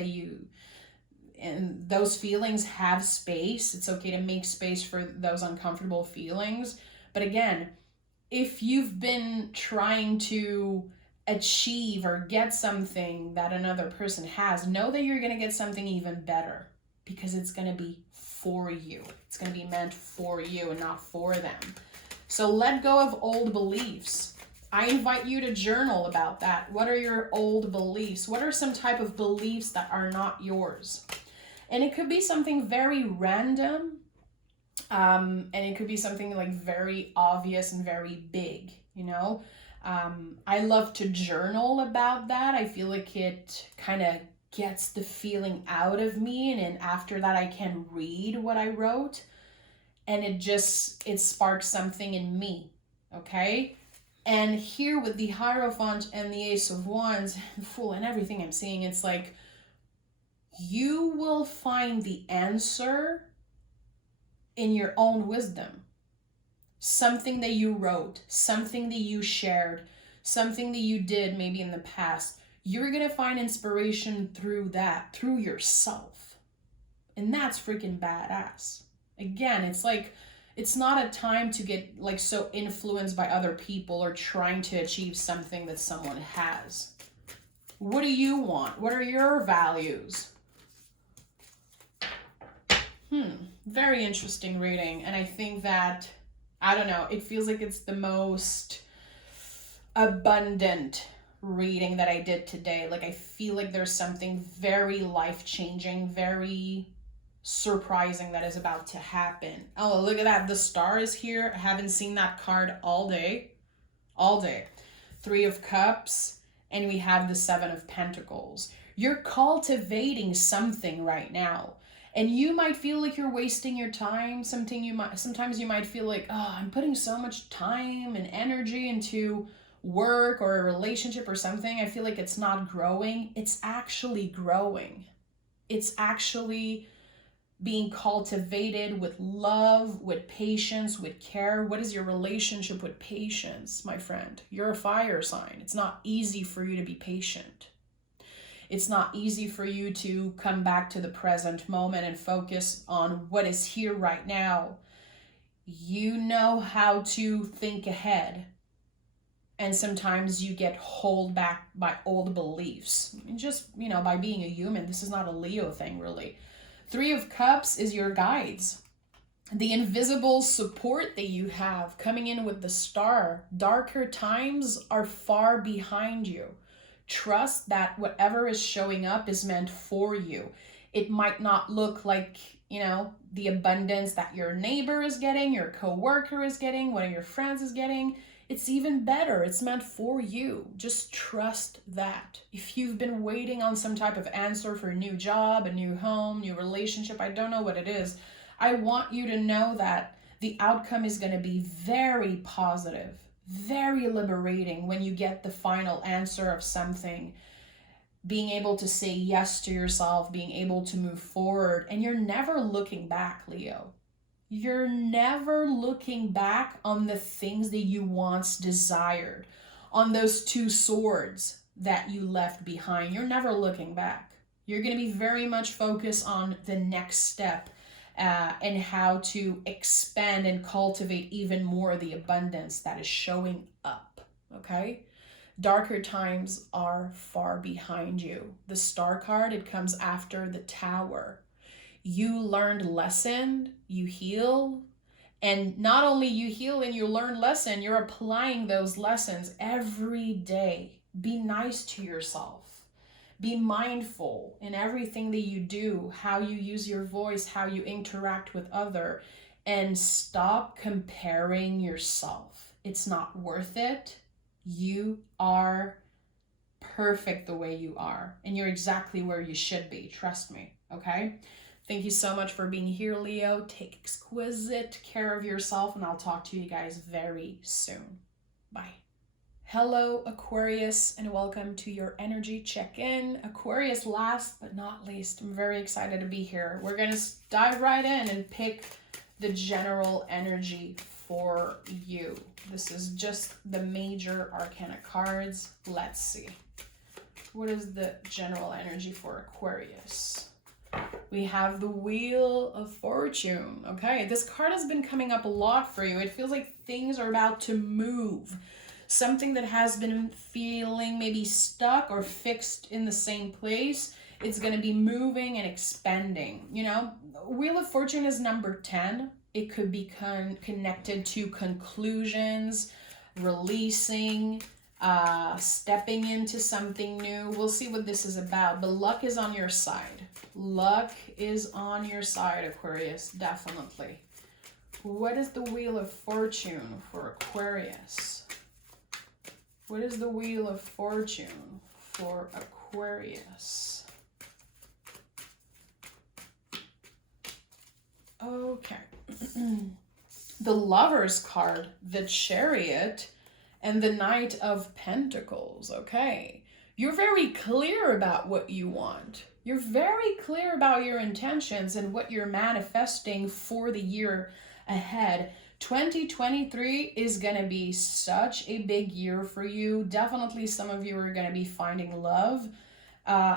and those feelings have space. It's okay to make space for those uncomfortable feelings. But again, if you've been trying to achieve or get something that another person has, know that you're going to get something even better, because it's going to be for you. It's going to be meant for you and not for them. So let go of old beliefs. I invite you to journal about that. What are your old beliefs? What are some type of beliefs that are not yours? And it could be something very random, and it could be something like very obvious and very big, you know? I love to journal about that. I feel like it kind of gets the feeling out of me, and then after that I can read what I wrote, and it sparks something in me, okay? And here with the Hierophant and the Ace of Wands, the Fool, and everything I'm seeing, it's like you will find the answer in your own wisdom. Something that you wrote, something that you shared, something that you did maybe in the past. You're going to find inspiration through that, through yourself. And that's freaking badass. Again, it's like, it's not a time to get like so influenced by other people or trying to achieve something that someone has. What do you want? What are your values? Very interesting reading. And I think that, I don't know, it feels like it's the most abundant reading that I did today. Like, I feel like there's something very life-changing, very surprising that is about to happen. Oh, look at that. The Star is here. I haven't seen that card all day. All day. 3 of Cups. And we have the 7 of Pentacles. You're cultivating something right now. And you might feel like you're wasting your time. Sometimes you might feel like, oh, I'm putting so much time and energy into work or a relationship or something. I feel like it's not growing. It's actually growing. It's actually being cultivated with love, with patience, with care. What is your relationship with patience, my friend? You're a fire sign. It's not easy for you to be patient. It's not easy for you to come back to the present moment and focus on what is here right now. You know how to think ahead. And sometimes you get held back by old beliefs. Just, you know, by being a human. This is not a Leo thing, really. Three of Cups is your guides. The invisible support that you have coming in with the star. Darker times are far behind you. Trust that whatever is showing up is meant for you. It might not look like, you know, the abundance that your neighbor is getting, your coworker is getting, one of your friends is getting. It's even better. It's meant for you. Just trust that. If you've been waiting on some type of answer for a new job, a new home, new relationship, I don't know what it is, I want you to know that the outcome is going to be very positive, very liberating when you get the final answer of something. Being able to say yes to yourself, being able to move forward, and you're never looking back, Leo. You're never looking back on the things that you once desired, on those two swords that you left behind. You're never looking back. You're going to be very much focused on the next step and how to expand and cultivate even more the abundance that is showing up, okay? Darker times are far behind you. The Star card, it comes after the Tower. You learned lesson, you heal, and not only you heal and you learn lesson, you're applying those lessons every day. Be nice to yourself. Be mindful in everything that you do, how you use your voice, how you interact with other, and stop comparing yourself. It's not worth it. You are perfect the way you are, and you're exactly where you should be. Trust me, okay? Thank you so much for being here, Leo. Take exquisite care of yourself, and I'll talk to you guys very soon. Bye. Hello, Aquarius, and welcome to your energy check-in. Aquarius, last but not least, I'm very excited to be here. We're going to dive right in and pick the general energy for you. This is just the major arcana cards. Let's see. What is the general energy for Aquarius? We have the Wheel of Fortune. Okay, this card has been coming up a lot for you. It feels like things are about to move. Something that has been feeling maybe stuck or fixed in the same place, it's going to be moving and expanding. You know, Wheel of Fortune is number 10. It could be connected to conclusions, releasing, stepping into something new. We'll see what this is about, but luck is on your side. Luck is on your side, Aquarius, definitely. What is the Wheel of Fortune for Aquarius? What is the Wheel of Fortune for Aquarius? Okay. The Lover's card, the Chariot, and the Knight of Pentacles. Okay. You're very clear about what you want. You're very clear about your intentions and what you're manifesting for the year ahead. 2023 is going to be such a big year for you. Definitely some of you are going to be finding love.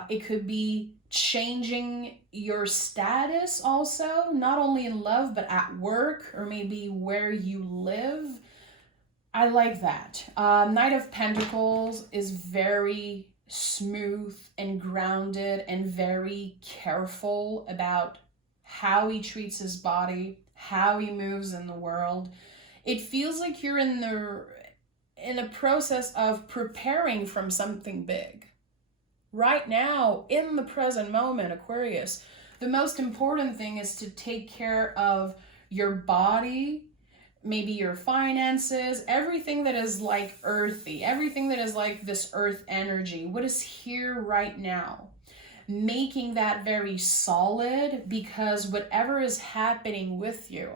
It could be changing your status also, not only in love, but at work or maybe where you live. I like that. Knight of Pentacles is very smooth and grounded and very careful about how he treats his body, how he moves in the world. It feels like you're in a process of preparing from something big. Right now, in the present moment, Aquarius, the most important thing is to take care of your body, maybe your finances, everything that is like earthy, everything that is like this earth energy, what is here right now. Making that very solid, because whatever is happening with you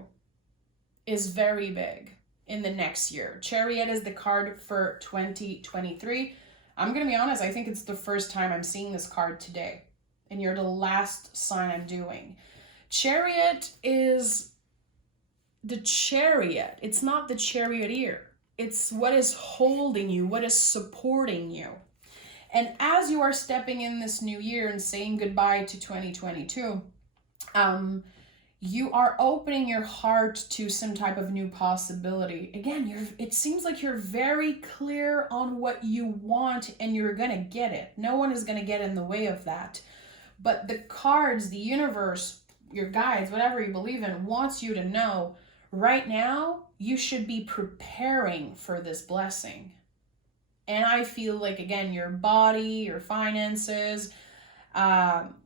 is very big in the next year. Chariot is the card for 2023. I'm going to be honest, I think it's the first time I'm seeing this card today, and you're the last sign I'm doing. Chariot is the chariot. It's not the charioteer. It's what is holding you, what is supporting you. And as you are stepping in this new year and saying goodbye to 2022, You are opening your heart to some type of new possibility. Again, it seems like you're very clear on what you want and you're going to get it. No one is going to get in the way of that. But the cards, the universe, your guides, whatever you believe in, wants you to know right now you should be preparing for this blessing. And I feel like, again, your body, your finances,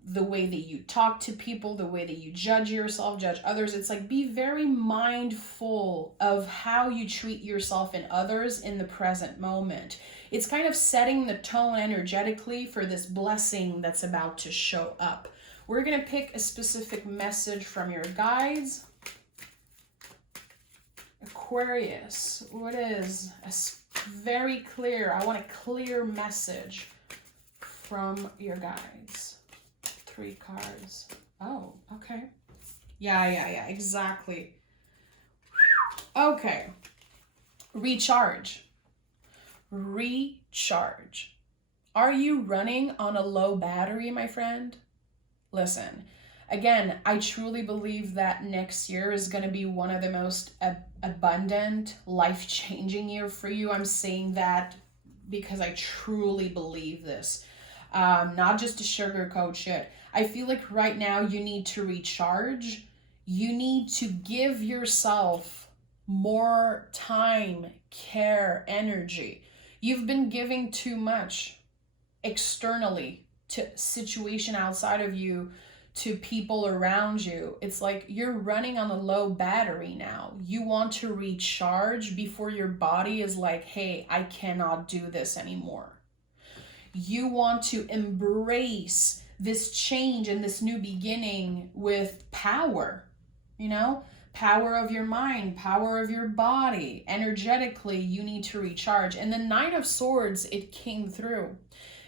the way that you talk to people, the way that you judge yourself, judge others, it's like be very mindful of how you treat yourself and others in the present moment. It's kind of setting the tone energetically for this blessing that's about to show up. We're going to pick a specific message from your guides. Aquarius, what is a very clear, I want a clear message from your guides. 3 cards. Oh, okay. Yeah, exactly. Okay. Recharge. Recharge. Are you running on a low battery, my friend? Listen, again, I truly believe that next year is going to be one of the most abundant, life-changing year for you. I'm saying that because I truly believe this. Not just to sugarcoat shit. I feel like right now you need to recharge. You need to give yourself more time, care, energy. You've been giving too much externally to situation outside of you, to people around you. It's like you're running on a low battery now. You want to recharge before your body is like, hey, I cannot do this anymore. You want to embrace this change and this new beginning with power, power of your mind, power of your body. Energetically, you need to recharge. And the Knight of Swords, it came through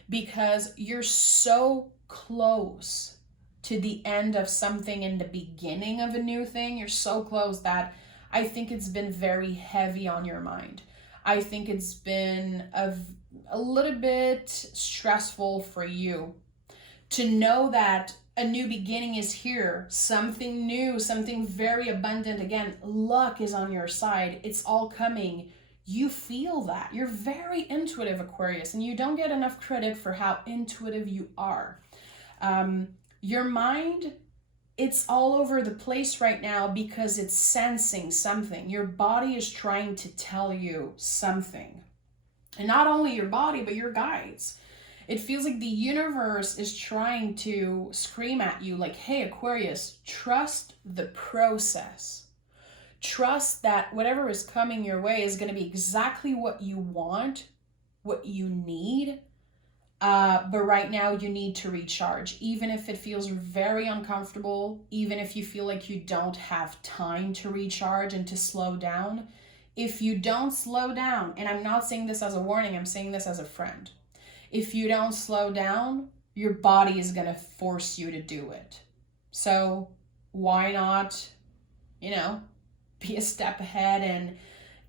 because you're so close to the end of something and the beginning of a new thing. You're so close that I think it's been very heavy on your mind. I think it's been a little bit stressful for you to know that a new beginning is here, something new, something very abundant. Again, luck is on your side. It's all coming. You feel that. You're very intuitive, Aquarius, and you don't get enough credit for how intuitive you are. Your mind, it's all over the place right now because it's sensing something. Your body is trying to tell you something. And not only your body, but your guides. It feels like the universe is trying to scream at you like, hey, Aquarius, trust the process. Trust that whatever is coming your way is going to be exactly what you want, what you need. But right now you need to recharge. Even if it feels very uncomfortable, even if you feel like you don't have time to recharge and to slow down, if you don't slow down, and I'm not saying this as a warning, I'm saying this as a friend. If you don't slow down, your body is going to force you to do it. So why not, be a step ahead and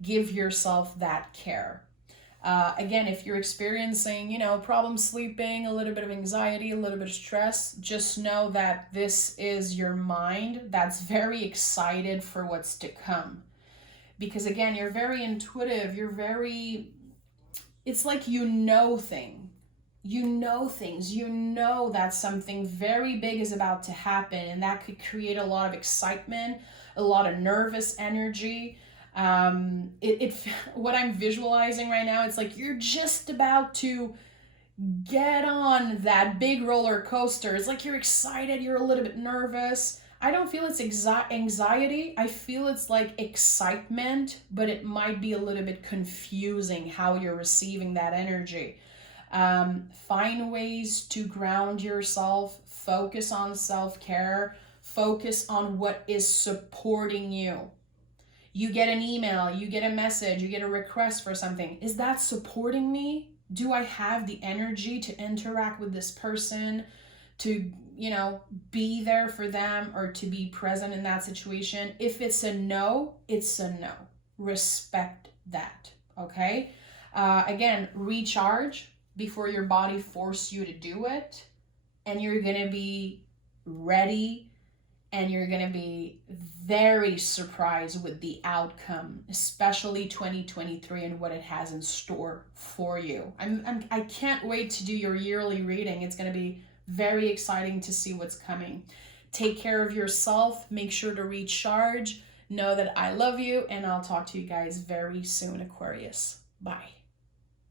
give yourself that care. Again, if you're experiencing, problem sleeping, a little bit of anxiety, a little bit of stress, just know that this is your mind that's very excited for what's to come. Because again, you're very intuitive, it's like you know things. You know that something very big is about to happen, and that could create a lot of excitement, a lot of nervous energy. What I'm visualizing right now, it's like you're just about to get on that big roller coaster. It's like you're excited, you're a little bit nervous. I don't feel it's anxiety. I feel it's like excitement, but it might be a little bit confusing how you're receiving that energy. Find ways to ground yourself, focus on self-care, focus on what is supporting you. You get an email, you get a message, you get a request for something. Is that supporting me? Do I have the energy to interact with this person, to, be there for them, or to be present in that situation? If it's a no, it's a no. Respect that, okay? Again, recharge before your body forces you to do it, and you're gonna be ready and you're going to be very surprised with the outcome, especially 2023 and what it has in store for you. I can't wait to do your yearly reading. It's going to be very exciting to see what's coming. Take care of yourself. Make sure to recharge. Know that I love you, and I'll talk to you guys very soon, Aquarius. Bye.